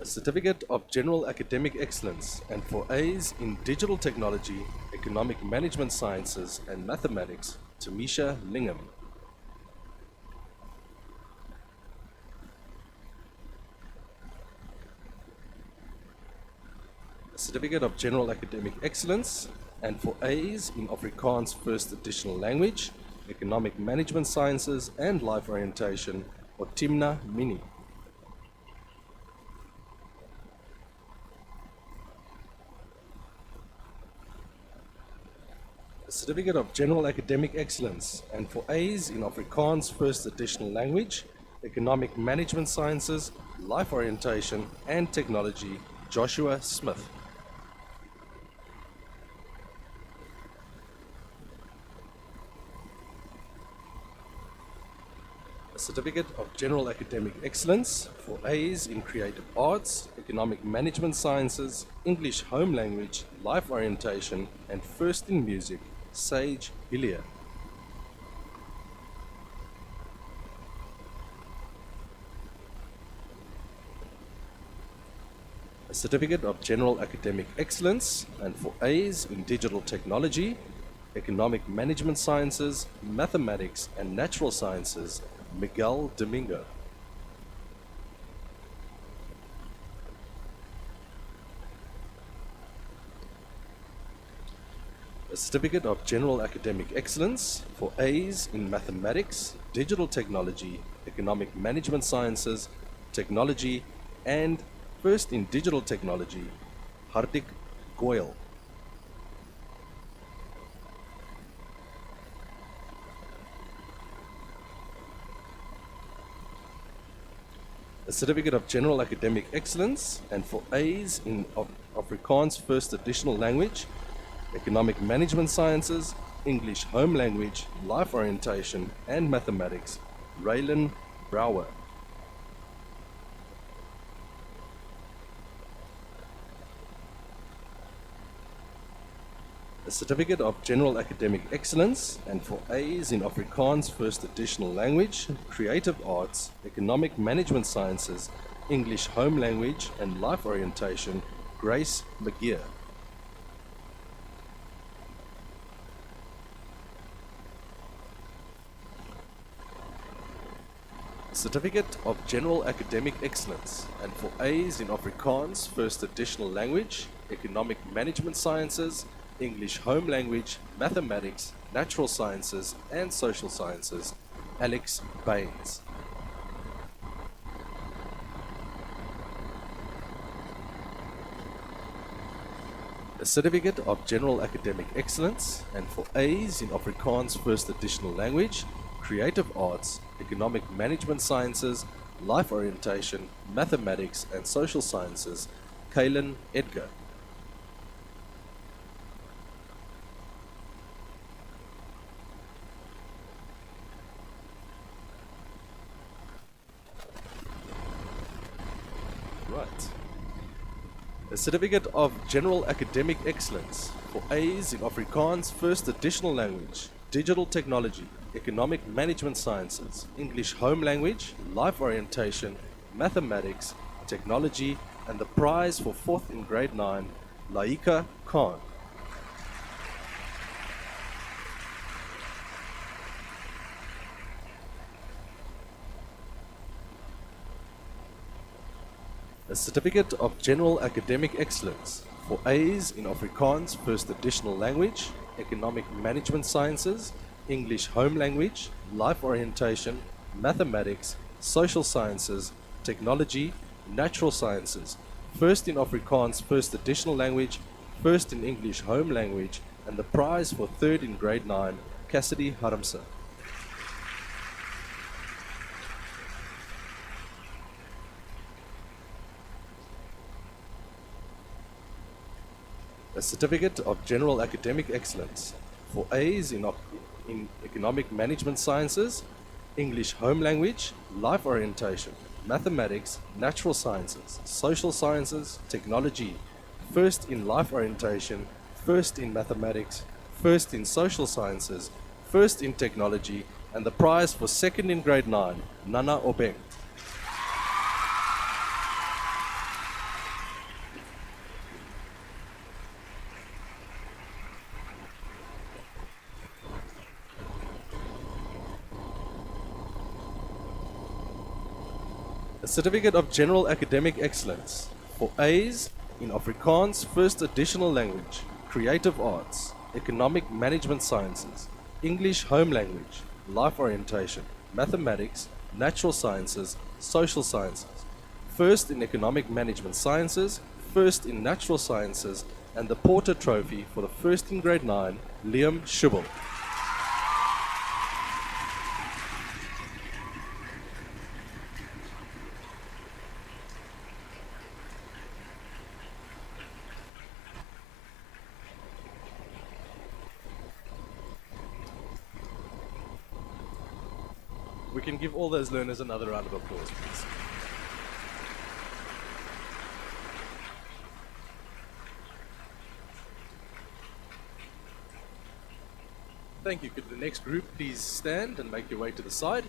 A certificate of General Academic Excellence and for A's in Digital Technology, Economic Management Sciences, and Mathematics, Tamisha Lingham. A certificate of General Academic Excellence and for A's in Afrikaans First Additional Language, Economic Management Sciences, and Life Orientation, Otimna Mini. A certificate of General Academic Excellence and for A's in Afrikaans First Additional Language, Economic Management Sciences, Life Orientation, and Technology, Joshua Smith. A certificate of General Academic Excellence for A's in Creative Arts, Economic Management Sciences, English Home Language, Life Orientation, and First in Music, Sage Hillier. A certificate of General Academic Excellence and for A's in Digital Technology, Economic Management Sciences, Mathematics, and Natural Sciences, Miguel Domingo. A certificate of General Academic Excellence for A's in Mathematics, Digital Technology, Economic Management Sciences, Technology, and First in Digital Technology, Hardik Goyal. a certificate of general academic excellence, and for A's in Afrikaans first additional language, economic management sciences, English home language, life orientation, and mathematics, Raylan Brouwer. A certificate of general academic excellence, and for A's in Afrikaans first additional language, creative arts, economic management sciences, English home language, and life orientation, Grace McGeer. Certificate of General Academic Excellence, and for A's in Afrikaans first additional language, economic management sciences, English home language, mathematics, natural sciences, and social sciences, Alex Baines. A certificate of General Academic Excellence, and for A's in Afrikaans first additional language, creative arts, economic management sciences, life orientation, mathematics, and social sciences, Kaylin Edgar. Right. A certificate of General Academic Excellence for A's in Afrikaans first additional language, digital technology, economic management sciences, English home language, life orientation, mathematics, technology, and the prize for 4th in grade 9, Laika Khan. A certificate of General Academic Excellence for A's in Afrikaans first additional language, economic management sciences, English home language, life orientation, mathematics, social sciences, technology, natural sciences, first in Afrikaans first additional language, first in English home language, and the prize for 3rd in grade 9, Cassidy Harmse. A certificate of General Academic Excellence for A's in economic management sciences, English home language, life orientation, mathematics, natural sciences, social sciences, technology, first in life orientation, first in mathematics, first in social sciences, first in technology, and the prize for 2nd in grade 9, Nana Obeng. A certificate of General Academic Excellence for A's in Afrikaans first additional language, creative arts, economic management sciences, English home language, life orientation, mathematics, natural sciences, social sciences, first in economic management sciences, first in natural sciences, and the Porter Trophy for the 1st in grade 9, Liam Schubel. We can give all those learners another round of applause, please. Thank you. Could the next group please stand and make your way to the side?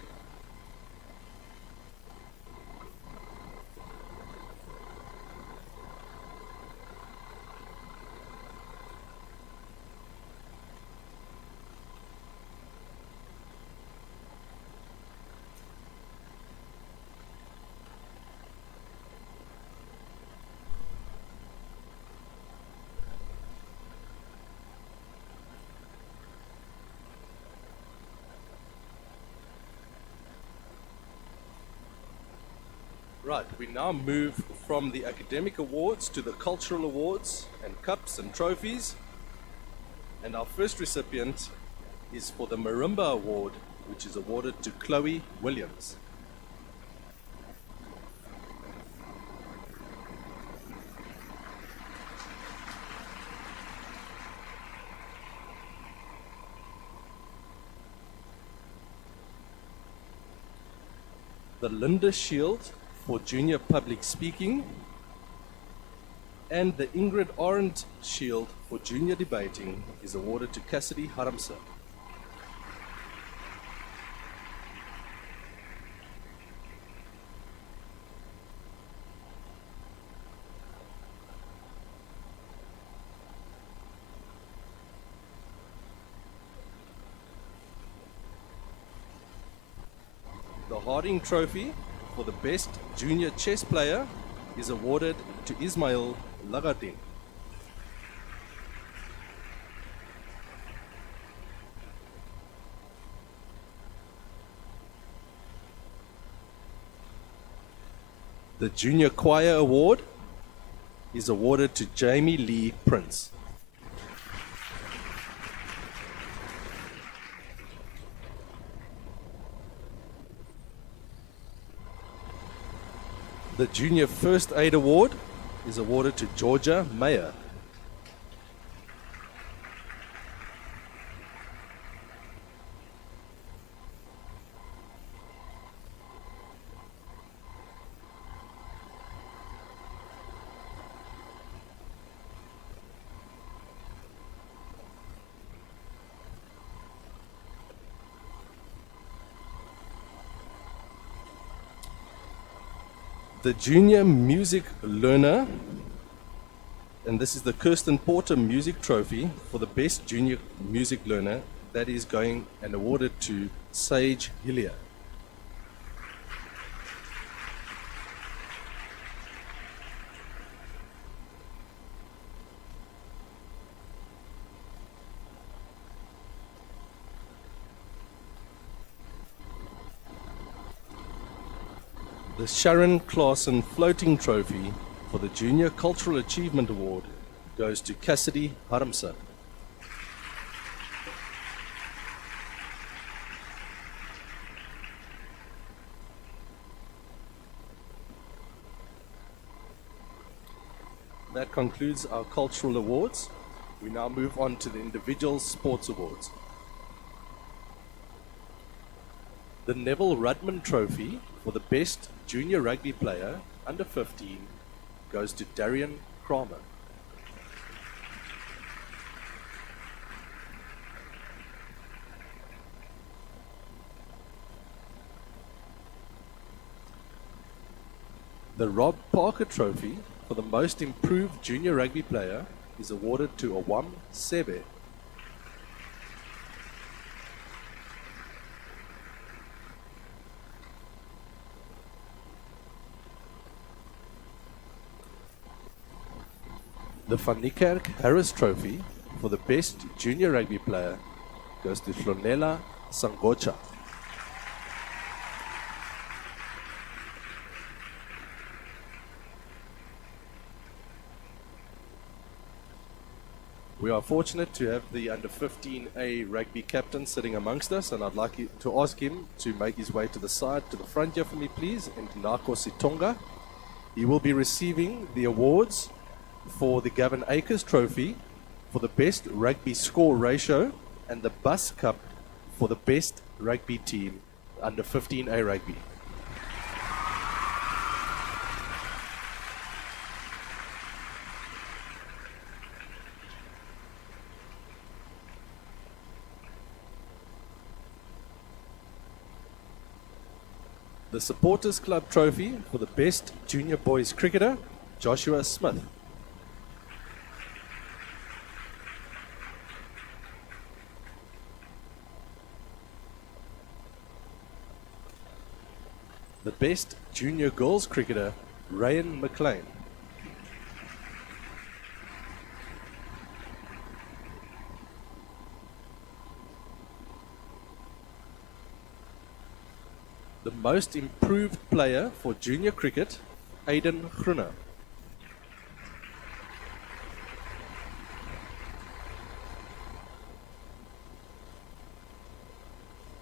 Right, we now move from the academic awards to the cultural awards and cups and trophies. And our first recipient is for the Marimba Award, which is awarded to Chloe Williams. The Linda Shield for junior public speaking, and the Ingrid Arendt Shield for junior debating is awarded to Cassidy Haramsa. The Harding Trophy for the best junior chess player is awarded to Ismail Lagatin. The Junior Choir Award is awarded to Jamie Lee Prince. The Junior First Aid Award is awarded to Georgia Mayer. The Junior Music Learner, and this is the Kirsten Porter Music Trophy for the best junior music learner, that is going and awarded to Sage Hillier. The Sharon Claassen Floating Trophy for the Junior Cultural Achievement Award goes to Cassidy Haramsa. That concludes our cultural awards. We now move on to the individual sports awards. The Neville Rudman Trophy for the best junior rugby player under 15 goes to Darian Kramer. The Rob Parker Trophy for the most improved junior rugby player is awarded to Awam Sebe. The Van Niekerk Harris Trophy for the best junior rugby player goes to Flonela Sangocha. We are fortunate to have the under 15A rugby captain sitting amongst us, and I'd like to ask him to make his way to the side, to the front here for me, please, and Nako Sitonga. He will be receiving the awards for the Gavin Akers Trophy for the best rugby score ratio and the Bus Cup for the best rugby team under 15A rugby. The Supporters Club Trophy for the best junior boys cricketer, Joshua Smith. The best junior girls cricketer, Ryan McLean. The most improved player for junior cricket, Aidan Groener.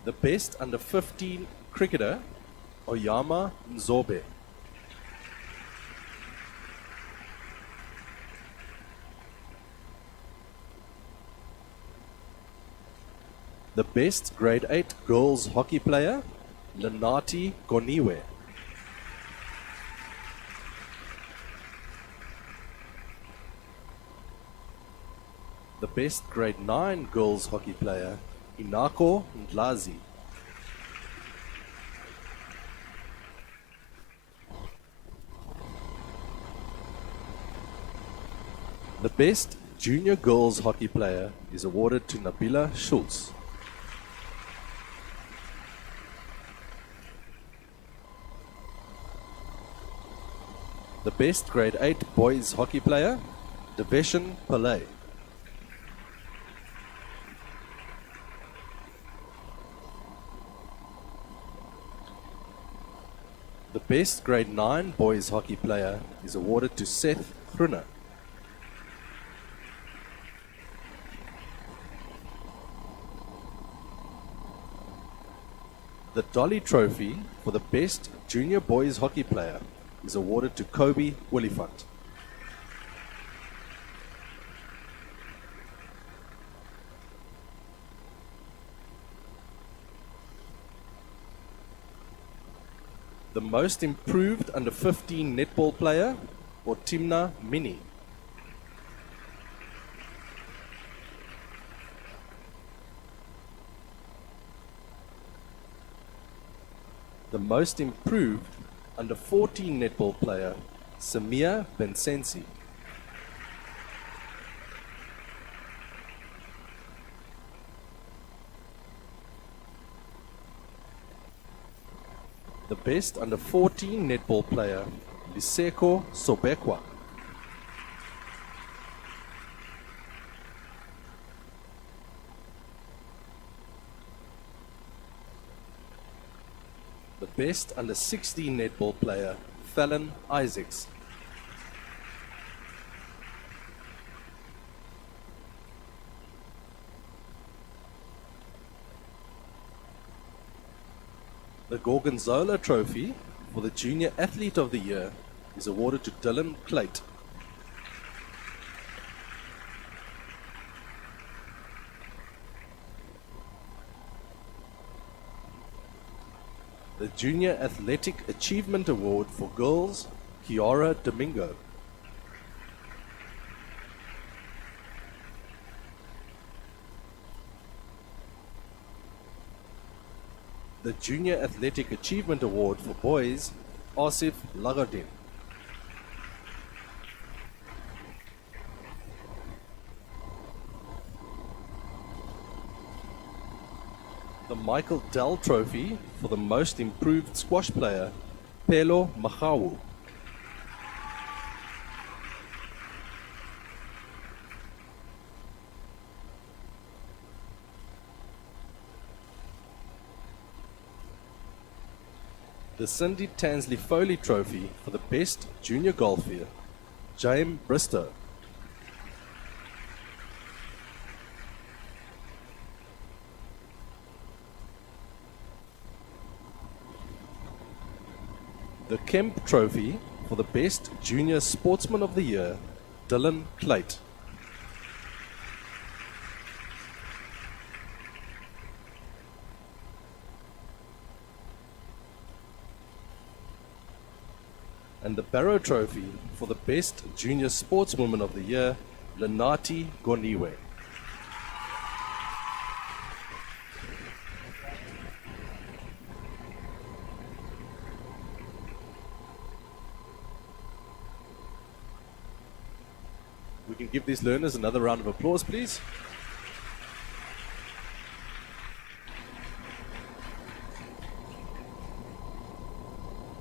The best under 15 cricketer, Oyama Nzobe. The best grade 8 girls hockey player, Lenati Goniwe. The best grade 9 girls hockey player, Inako Ndlazi. The best junior girls hockey player is awarded to Nabila Schultz. The best grade 8 boys hockey player, Deveshan Pillay. The best grade 9 boys hockey player is awarded to Seth Grunner. The Dolly Trophy for the best junior boys hockey player is awarded to Kobe Willifant. The most improved under 15 netball player, or Timna Mini. The most improved under 14 netball player, Samia Bensensi. The best under 14 netball player, Liseko Sobekwa. The best under 16 netball player, Fallon Isaacs. The Gorgonzola Trophy for the Junior Athlete of the Year is awarded to Dylan Clate. The Junior Athletic Achievement Award for Girls, Kiara Domingo. The Junior Athletic Achievement Award for Boys, Asif Lagadin. The Michael Dell Trophy for the Most Improved Squash Player, Pelo Mahawu. The Cindy Tansley Foley Trophy for the Best Junior Golfer, James Bristow. The Kemp Trophy for the Best Junior Sportsman of the Year, Dylan Clate. And the Barrow Trophy for the Best Junior Sportswoman of the Year, Lenati Goniwe. We can give these learners another round of applause, please.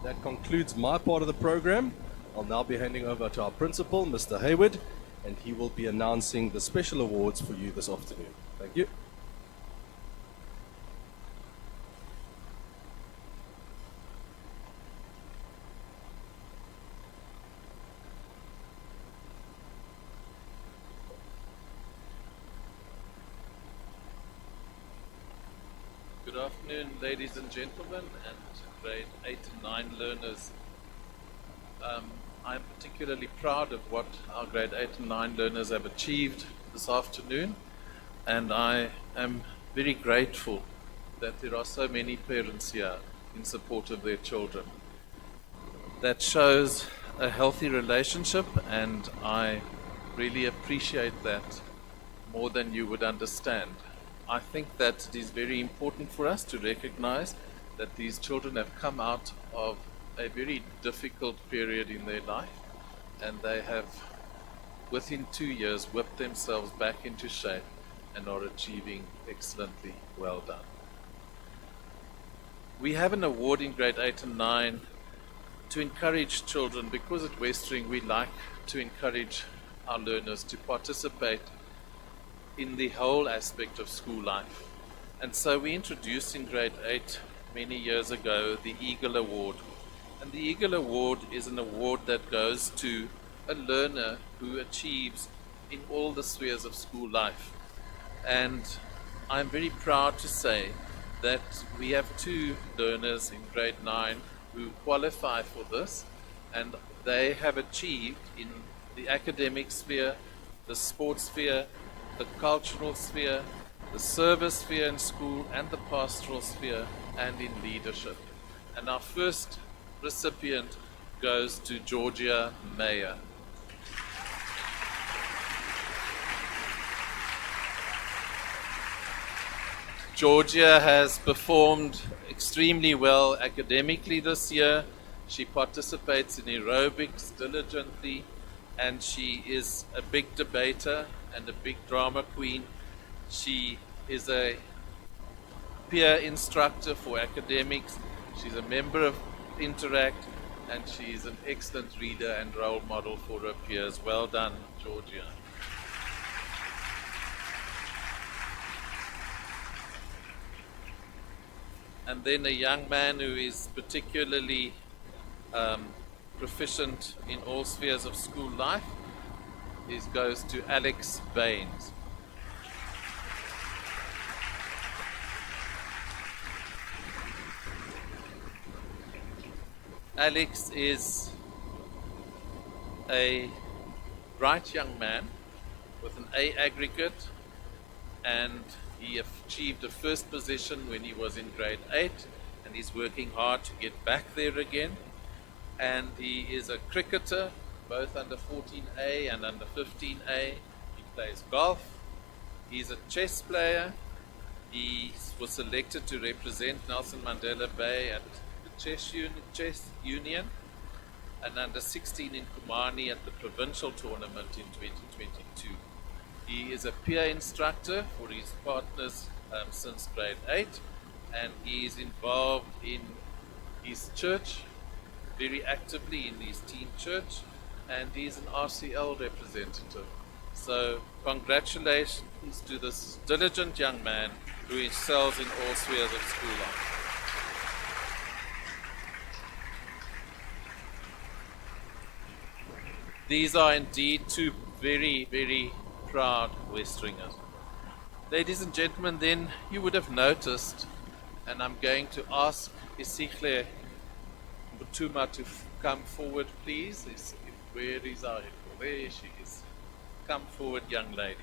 That concludes my part of the program. I'll now be handing over to our principal, Mr. Hayward, and he will be announcing the special awards for you this afternoon. Thank you. Good afternoon, ladies and gentlemen, and grade 8 and 9 learners. I'm particularly proud of what our grade 8 and 9 learners have achieved this afternoon, and I am very grateful that there are so many parents here in support of their children. That shows a healthy relationship, and I really appreciate that more than you would understand. I think that it is very important for us to recognize that these children have come out of a very difficult period in their life, and they have, within 2 years, whipped themselves back into shape and are achieving excellently. Well done. We have an award in grade 8 and 9 to encourage children, because at Westering we like to encourage our learners to participate in the whole aspect of school life. And so we introduced in grade 8 many years ago the Eagle Award. And the Eagle Award is an award that goes to a learner who achieves in all the spheres of school life. And I'm very proud to say that we have 2 learners in grade 9 who qualify for this, and they have achieved in the academic sphere, the sports sphere, the cultural sphere, the service sphere in school, and the pastoral sphere, and in leadership. And our first recipient goes to Georgia Mayer. Georgia has performed extremely well academically this year. She participates in aerobics diligently, and she is a big debater and a big drama queen. She is a peer instructor for academics. She's a member of Interact, and she is an excellent reader and role model for her peers. Well done, Georgia. And then a young man who is particularly proficient in all spheres of school life goes to Alex Baines. Alex is a bright young man with an A aggregate, and he achieved a first position when he was in grade 8, and he's working hard to get back there again. And he is a cricketer, both under 14A and under 15A. He plays golf. He's a chess player. He was selected to represent Nelson Mandela Bay at the chess union, and under 16 in Kumani at the provincial tournament in 2022. He is a peer instructor for his partners since grade 8, and he is involved in his church very actively, in his teen church, and he's an RCL representative. So congratulations to this diligent young man who excels in all spheres of school life. These are indeed 2 very, very proud Westeringers. Ladies and gentlemen, then you would have noticed, and I'm going to ask Isikhle Butuma to come forward, please. Where is our? There she is. Come forward, young lady.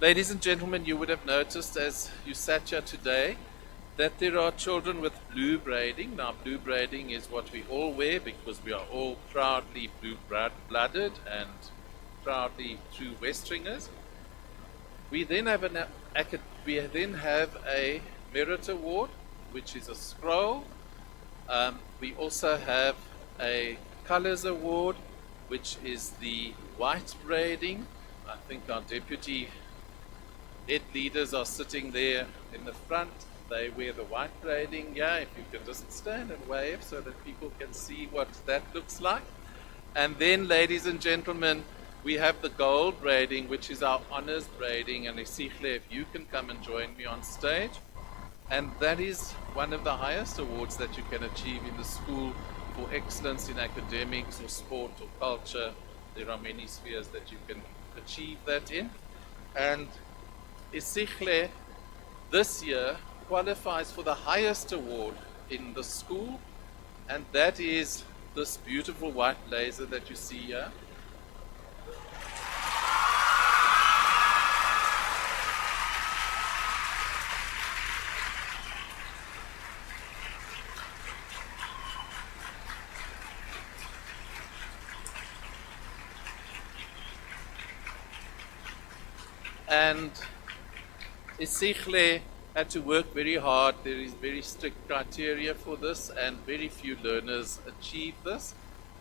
Ladies and gentlemen, you would have noticed as you sat here today that there are children with blue braiding. Now, blue braiding is what we all wear because we are all proudly blue-blooded and proudly true Westeringers. We then have a merit award, which is a scroll. We also have a colors award, which is the white braiding. I think our deputy head leaders are sitting there in the front. They wear the white braiding. Yeah, if you can just stand and wave so that people can see what that looks like. And then, ladies and gentlemen, we have the gold braiding, which is our honors braiding. And Isikhle, if you can come and join me on stage. And that is one of the highest awards that you can achieve in the school for excellence in academics or sport or culture. There are many spheres that you can achieve that in. And Isikhle this year qualifies for the highest award in the school, and that is this beautiful white blazer that you see here. And Esihle had to work very hard. There is very strict criteria for this, and very few learners achieve this.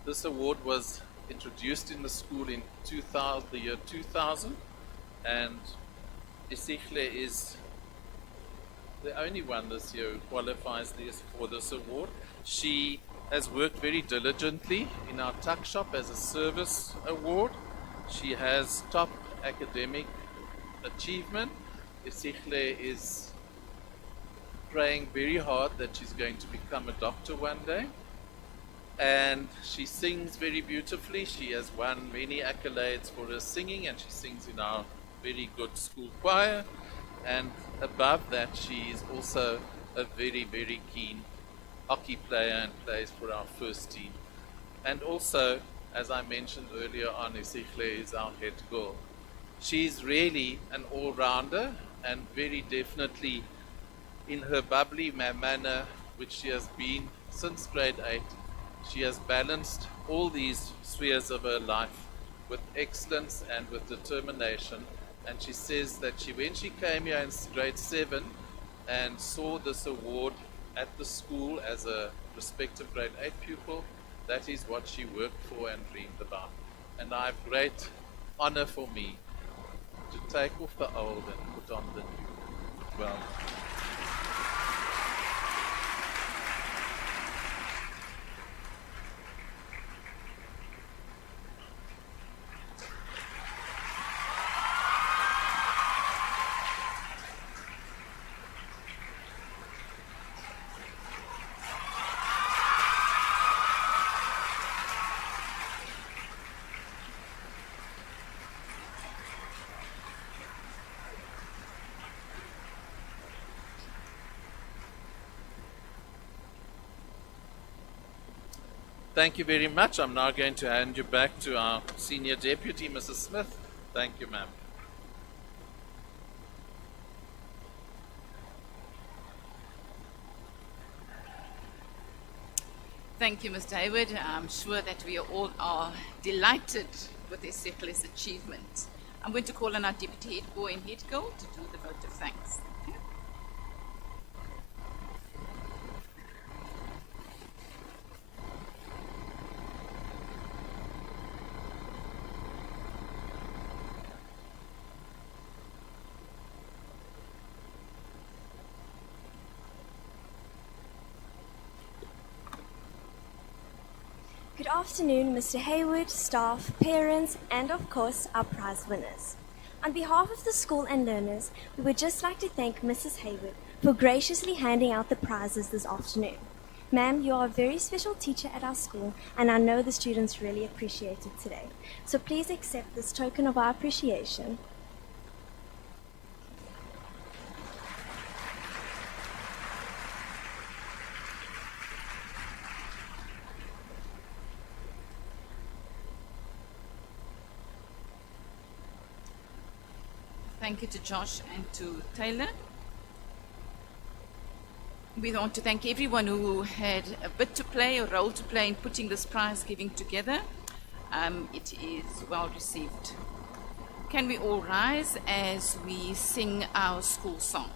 This award was introduced in the school in the year 2000, and Esihle is the only one this year who qualifies for this award. She has worked very diligently in our tuck shop as a service award. She has top academic achievement. Esihle is praying very hard that she's going to become a doctor one day. And she sings very beautifully. She has won many accolades for her singing, and she sings in our very good school choir. And above that, she is also a very, very keen hockey player and plays for our first team. And also, as I mentioned earlier on, Esihle is our head girl. She's really an all-rounder, and very definitely in her bubbly manner, which she has been since grade 8, she has balanced all these spheres of her life with excellence and with determination. And she says that when she came here in grade 7 and saw this award at the school as a prospective grade 8 pupil, that is what she worked for and dreamed about. And I have great honor for me to take off the old and put on the new. Well, thank you very much. I'm now going to hand you back to our Senior Deputy, Mrs. Smith. Thank you, ma'am. Thank you, Mr. Hayward. I'm sure that we all are delighted with Esihle's achievement. I'm going to call on our Deputy Head Boy and Head Girl to do the vote of thanks. Good afternoon, Mr. Hayward, staff, parents, and of course, our prize winners. On behalf of the school and learners, we would just like to thank Mrs. Hayward for graciously handing out the prizes this afternoon. Ma'am, you are a very special teacher at our school, and I know the students really appreciate it today. So please accept this token of our appreciation. Thank you to Josh and to Taylor. We want to thank everyone who had a bit to play, a role to play in putting this prize giving together. It is well received. Can we all rise as we sing our school song?